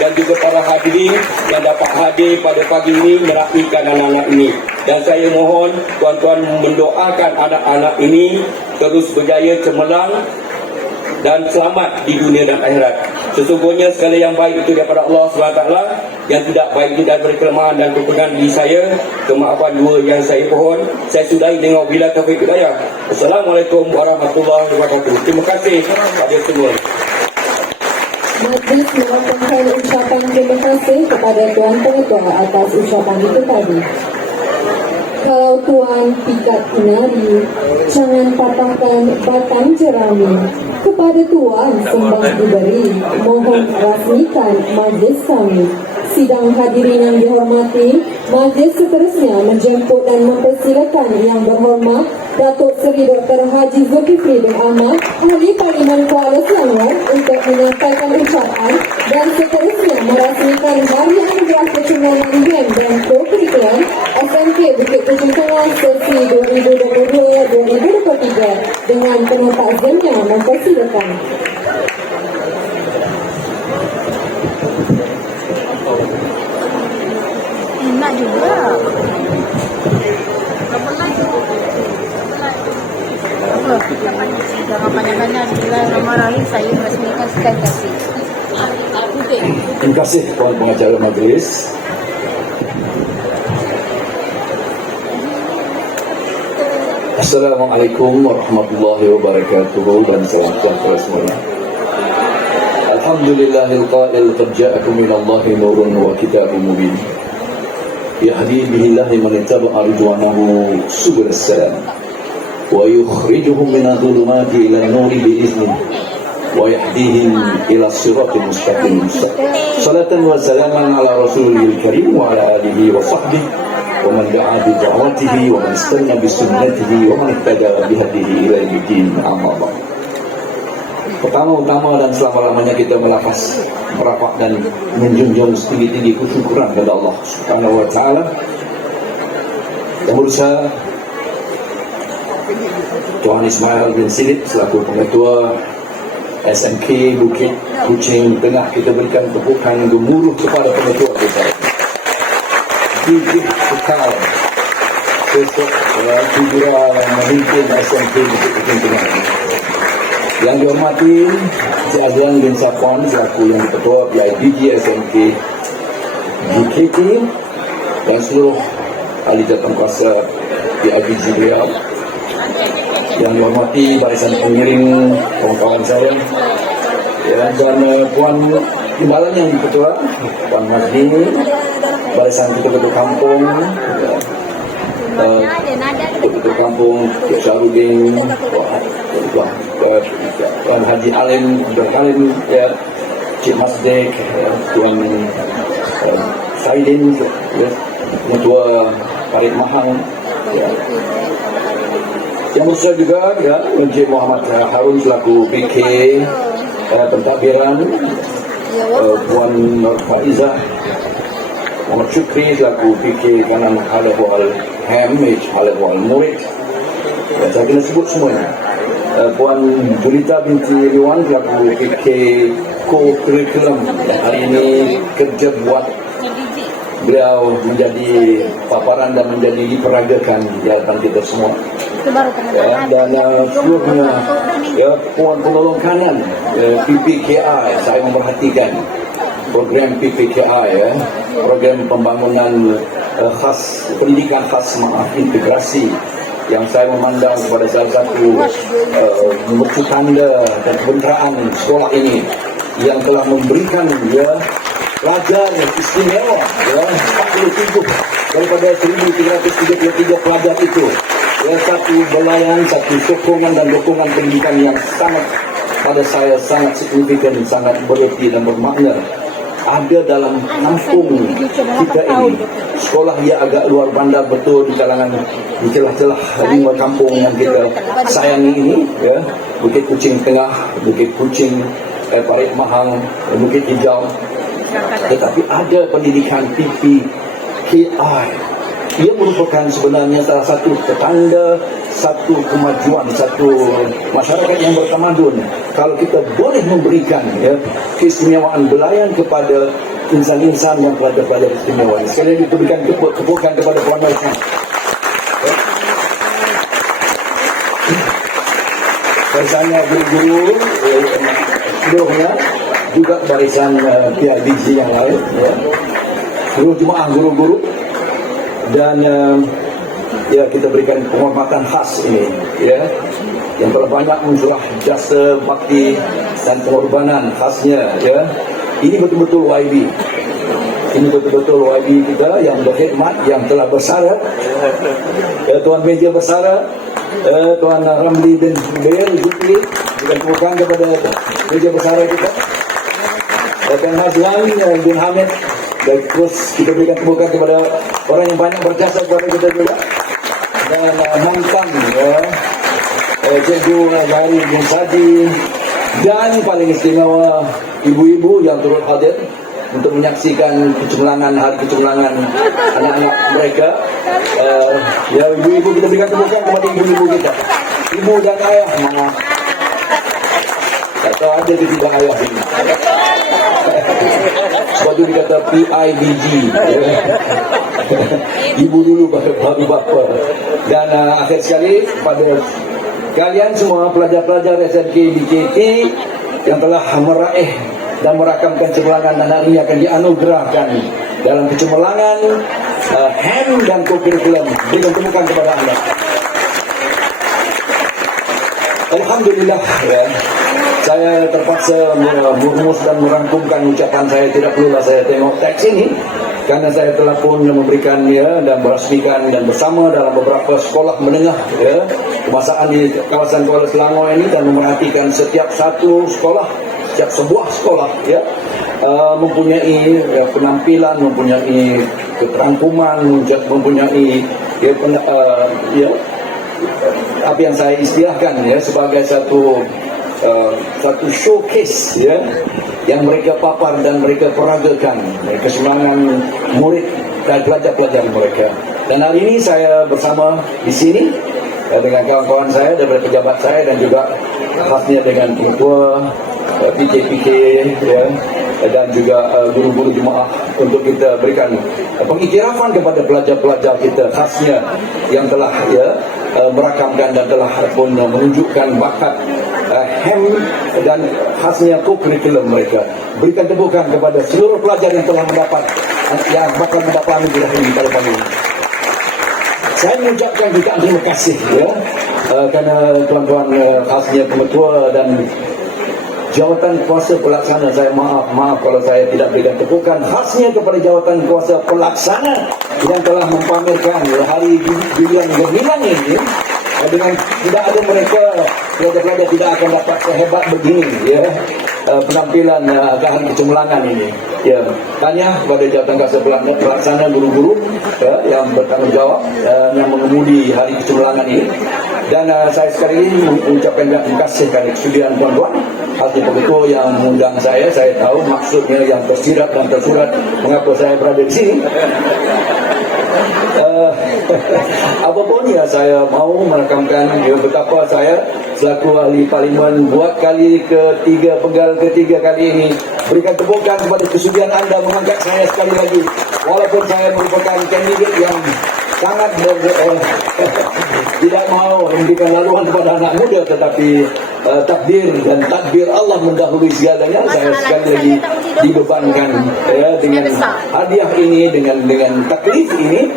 dan juga para hadirin yang dapat hadir pada pagi ini merapikan anak-anak ini. Dan saya mohon tuan-tuan mendoakan anak-anak ini terus berjaya cemerlang dan selamat di dunia dan akhirat. Sesungguhnya segala yang baik itu daripada Allah SWT, yang tidak baik itu daripada kelemahan dan kekurangan diri saya. Kemaafan dua yang saya pohon. Saya sudahi dengan wabillahi taufiq hidayah. Assalamualaikum warahmatullahi wabarakatuh. Terima kasih kepada semua. Majlis mengucapkan ucapan terima kasih kepada Tuan Pengetua atas ucapan itu tadi. Kalau Tuan pikat kenari, jangan patahkan batang jerami. Kepada Tuan sembah diberi, mohon rasmikan majlis kami. Sidang hadirin yang dihormati, majlis seterusnya menjemput dan mempersilakan Yang Berhormat Datuk Seri Dr. Haji Zulkifli bin Ahmad, Ahli Parlimen Kuala Selangor, untuk menyampaikan ucapan, dan seterusnya merasmikan Hari Anugerah Kecenderungan UM dan Co-Curriculum SMK Bukit Pucung Tengah sesi 2022-2023 dengan penuh takzimnya mempersilakan. Enak juga. Jangan banyak-banyak. Bismillahirrahmanirrahim. Saya merasmikan sekali kasih. Terima kasih Tuan Pengacara Majlis. Assalamualaikum warahmatullahi wabarakatuh, dan salam sejahtera semuanya. Alhamdulillahil qail qad ja'akum minallahi nurun wa kitabun mubin yahdi bihillahi man ittaba'a ridwanahu subul salam wa yukhrijuhum minadh-dhulumati ila an-nuri bi'iznihi wa yahdihim ila siratil mustaqim. Salatan wa salaman ala rasulil karim wa ala alihi wa sahbihi wa man da'a bi da'watihi wa man istanna bi sunnatihi wa man ihtada bi hadihi ila al-din. Amma ba'd. Pertama-tama dan selama-lamanya kita melafaz, merapat dan menjunjung setinggi-tinggi kesyukuran kepada Allah Subhanahu wa taala. Yang berusaha Tuan Ismail bin Siddiq selaku pengetua SMK Bukit Kuching Tengah, kita berikan tepukan gemuruh kepada pengetua kita. Gigih kekal besok figura memimpin SMK Bukit Kuching Tengah. Yang dihormati Encik Azlan bin Safwan selaku yang ketua PIBG SMK GKT dan seluruh ahli jawatankuasa PIBG beliau. Yang dihormati barisan pengiring kawan-kawan saya, ya, dan Puan Timbalan yang ketua, Puan Mazlini, barisan ketua-ketua kampung, ketua kampung Syarudin, Tuan Haji Alim Berkalim, ya, Cik Masdek, Tuan Saidin, ya, Ketua Parit Mahang, ya. Yang besar juga, ya, Encik Muhammad Harun selaku PK pentadbiran, Puan Nur Faizah, Muhammad Syukri selaku PK kanan Halal Hamid, Halal Murid, dan saya kena sebut semuanya. Puan Julita binti Riwan selaku PK Co-Curriculum yang hari ini kerja buat beliau menjadi paparan dan menjadi diperagakan di hadapan kita semua. Ya, dan seluruhnya, ya, Puan Penolong Kanan, PPKI, saya memperhatikan program PPKI, ya, program pembangunan khas, pendidikan khas, integrasi, yang saya memandang kepada salah satu bukti tanda dan kebenaran sekolah ini yang telah memberikan, ya, pelajar istimewa, ya, 47 daripada 1.333 pelajar itu, ya, satu belayan, satu sokongan dan dukungan pendidikan yang sangat, pada saya sangat signifikan, sangat berarti dan bermakna ada dalam kampung kita ini. Sekolah dia agak luar bandar betul di kalangan, di celah-celah 5 kampung yang kita sayangi ini, ya, Bukit Kuching Tengah, Bukit Kuching, Parit Mahang, Bukit Hijau. Tetapi ada pendidikan PPKI. Ia merupakan sebenarnya salah satu petanda, satu kemajuan, satu masyarakat yang bertamadun. Kalau kita boleh memberikan, ya, keistimewaan belayan kepada insan-insan yang pelajar-pelajar istimewa. Sekali lagi berikan kepuasan kepada Puan Malaysia. Barisannya guru-guru, seluruhnya juga barisan PIBG yang lain, ya, seluruh jemaah guru-guru. Dan ya, kita berikan penghormatan khas ini, ya, yang telah banyak mensurah jasa bakti dan pengorbanan khasnya, ya. Ini betul-betul YB. Ini betul-betul YB kita yang berkhidmat, yang telah bersara, Tuan Meja bersara, Tuan Ramli bin Bel Zukri, berikan tepukan kepada Meja bersara kita, Tuan Hazlan bin Hamid. Dan terus kita berikan tepukan kepada orang yang banyak berjasa kepada kita juga, dan mantan, ya, Cikgu Zahari bin Sadi, dan paling istimewa ibu-ibu yang turut hadir untuk menyaksikan kecemerlangan, hari kecemerlangan anak-anak mereka. Ya, ibu-ibu, kita berikan tepukan kepada ibu-ibu kita, ibu dan ayah. Mana kata ada ke tidak ayah ini? Sebab itu dikata PIBG, ibu dulu baru bapa. Dan akhir sekali pada kalian semua pelajar-pelajar SMK BKT yang telah meraih dan merakamkan cemerlangan, dan hari ini akan dianugerahkan dalam kecemerlangan HAM dan co-curriculum. Berikan tepukan kepada anda. Alhamdulillah, ya. Saya terpaksa merumus dan merangkumkan ucapan saya. Tidak perlulah saya tengok teks ini, karena saya telah pun memberikan, ya, dan merasmikan dan bersama dalam beberapa sekolah menengah, ya, kebangsaan di kawasan Kuala Selangor ini, dan memerhatikan setiap satu sekolah, setiap sebuah sekolah, ya, mempunyai, ya, penampilan, mempunyai keterangkuman, mempunyai, ya, ya, apa yang saya istilahkan, ya, sebagai satu satu showcase ya yang mereka papar dan mereka peragakan kesemangat murid dan pelajar-pelajar mereka. Dan hari ini saya bersama di sini dengan kawan-kawan saya daripada pejabat saya dan juga khasnya dengan ketua PKPK ya, dan juga guru-guru jemaah untuk kita berikan pengiktirafan kepada pelajar-pelajar kita khasnya yang telah merakamkan dan telah pun menunjukkan bakat dan khasnya co-curriculum mereka. Berikan tepukan kepada seluruh pelajar yang telah mendapat yang bakal mendapat anugerah ini pada pagi ini. Saya mengucapkan juga terima kasih ya kerana tuan-tuan khasnya ketua dan jawatan kuasa pelaksana. Saya maaf kalau saya tidak berikan tepukan khasnya kepada jawatan kuasa pelaksana yang telah mempamerkan hari Julian Gemilang ini. Dengan tidak ada mereka, pelajar-pelajar tidak akan dapat sehebat begini ya penampilan tahan kecemerlangan ini. Ya, tanya kepada jawatan kuasa pelaksana guru-guru ya, yang bertanggung jawab yang mengemudi hari kecemerlangan ini. Dan saya sekali ini mengucapkan terima kasih kerana kesudian tuan-tuan hasil pengetua yang mengundang saya. Saya tahu maksudnya yang tersirat dan tersurat mengapa saya berada di sini. Apapun ya, saya mau merakamkan betapa saya selaku ahli parlimen buat kali ketiga, penggal ketiga kali ini. Berikan tepukan kepada kesudian anda mengangkat saya sekali lagi, walaupun saya merupakan kandidat yang sangat tidak mau memberikan laluan kepada anak muda, tetapi takdir dan takdir Allah mendahului segalanya. Saya sekali lagi dibebankan ya, dengan hadiah ini, dengan taklif ini.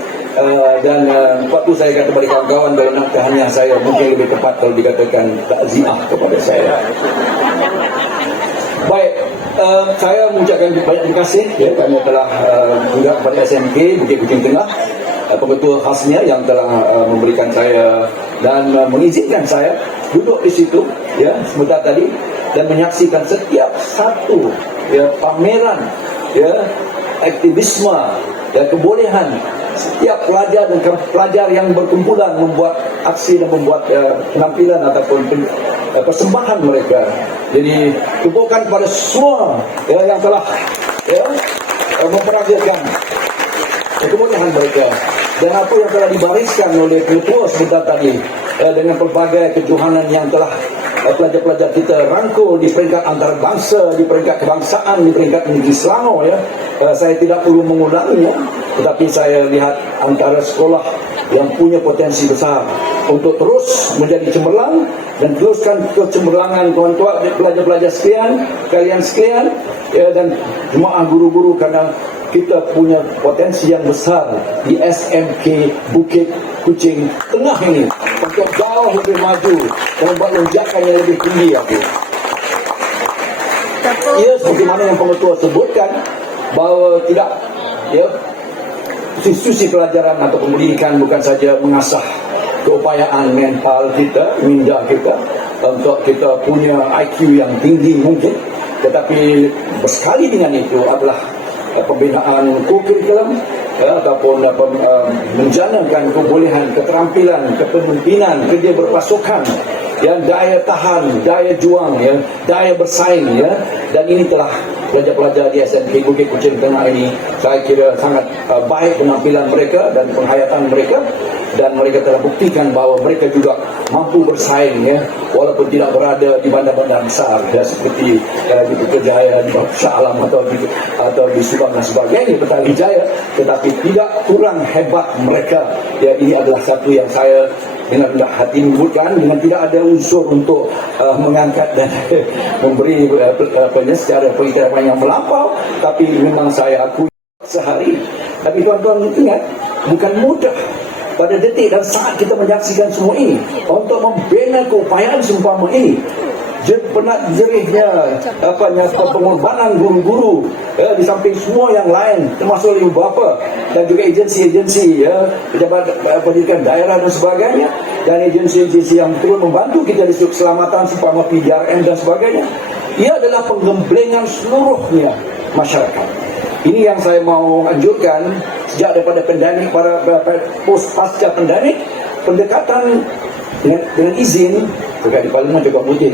Dan waktu saya kata kepada kawan-kawan dalam nafkahnya saya mungkin lebih tepat kalau dikatakan takziah kepada saya. Baik, saya mengucapkan banyak terima kasih ya, kerana telah juga kepada SMK Bukit Kuching Tengah, pengetua khasnya yang telah memberikan saya dan mengizinkan saya duduk di situ ya sebentar tadi dan menyaksikan setiap satu ya pameran ya aktivisme dan kebolehan setiap pelajar dan pelajar yang berkumpulan membuat aksi dan membuat penampilan ataupun persembahan mereka. Jadi tepukan kepada semua ya, yang telah ya, memperagakan kebolehan mereka dan apa yang telah dibariskan oleh ketua sebentar tadi dengan pelbagai kejohanan yang telah pelajar-pelajar kita rangkul di peringkat antarabangsa, di peringkat kebangsaan, di peringkat negeri Selangor ya. Saya tidak perlu mengulanginya, tetapi saya lihat antara sekolah yang punya potensi besar untuk terus menjadi cemerlang dan teruskan kecemerlangan tuan-tuan pelajar-pelajar sekalian, kalian sekalian ya, dan jemaah guru-guru, kerana kita punya potensi yang besar di SMK Bukit Kuching Tengah ini untuk jauh lebih maju dan membuat lonjakan yang lebih tinggi. Ya, seperti mana yang pengetua sebutkan bahawa tidak ya institusi pelajaran atau pendidikan bukan saja mengasah keupayaan mental kita, minda kita untuk kita punya IQ yang tinggi mungkin, tetapi bersekali dengan itu adalah pembinaan curriculum ataupun menjanakan kebolehan, keterampilan, kepemimpinan, kerja berpasukan, ya, daya tahan, daya juang, ya, daya bersaing, ya, dan ini telah pelajar-pelajar di SMK Bukit Kuching Tengah ini saya kira sangat baik penampilan mereka dan penghayatan mereka, dan mereka telah buktikan bahawa mereka juga mampu bersaing, ya, walaupun tidak berada di bandar-bandar besar, ya, seperti di Putrajaya, di Shah Alam atau di Subang dan sebagainya, Petaling Jaya, tetapi tidak kurang hebat mereka. Ya, ini adalah satu yang saya dengan rendah hati menyebutkan, dengan tidak ada unsur untuk mengangkat dan memberi secara pengiktirafan yang melampau, tapi memang saya akui sehari. Tapi tuan-tuan ingat, bukan mudah pada detik dan saat kita menyaksikan semua ini untuk membina keupayaan seumpama ini. Penat jerihnya pengorbanan guru-guru, ya, di samping semua yang lain termasuk ibu bapa dan juga agensi-agensi, ya, pejabat pendidikan daerah dan sebagainya, dan agensi-agensi yang turut membantu kita di keselamatan seumpama PDRM dan sebagainya. Ia adalah penggemblengan seluruhnya masyarakat. Ini yang saya mau anjurkan sejak daripada pandemik, para post pasca pandemik, pendekatan dengan izin, dekat di Parlimen juga putih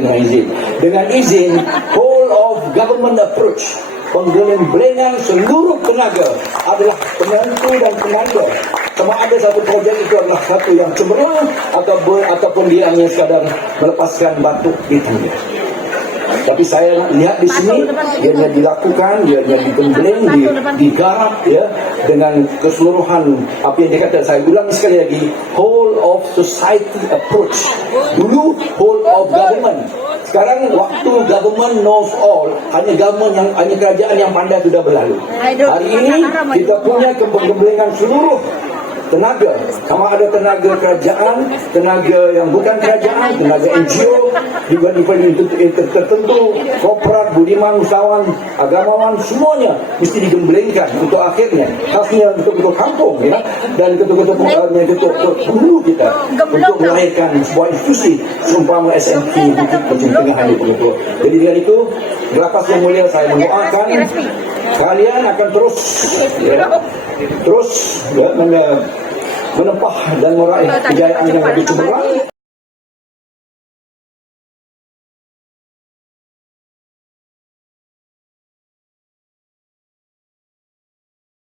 dengan izin whole of government approach, penggeleng-gelengan seluruh tenaga adalah penentu dan penanda sama ada satu projek itu adalah satu yang cemerlang ataupun dia hanya sekadar melepaskan batuk di tangga. Tapi saya lihat di sini ianya dilakukan, ianya digembleng, digarap ya dengan keseluruhan apa yang dikata. Saya ulang sekali lagi, whole of society approach. Dulu whole of government. Sekarang waktu government knows all, hanya kerajaan yang pandai sudah berlalu. Hari ini kita punya kegemblengan seluruh tenaga, sama ada tenaga kerajaan, tenaga yang bukan kerajaan, tenaga NGO, juga di tertentu, korporat, budiman, usahawan, agamawan, semuanya mesti digemblengkan untuk akhirnya, khasnya untuk kampung ya, dan ketua-ketua penghulu kita untuk melahirkan sebuah institusi seumpama SMT Bukit Tengahan itu. Jadi dengan itu, Lapas yang mulia, saya mendoakan kalian akan terus menempah dan meraih kejayaan yang lebih cemerlang.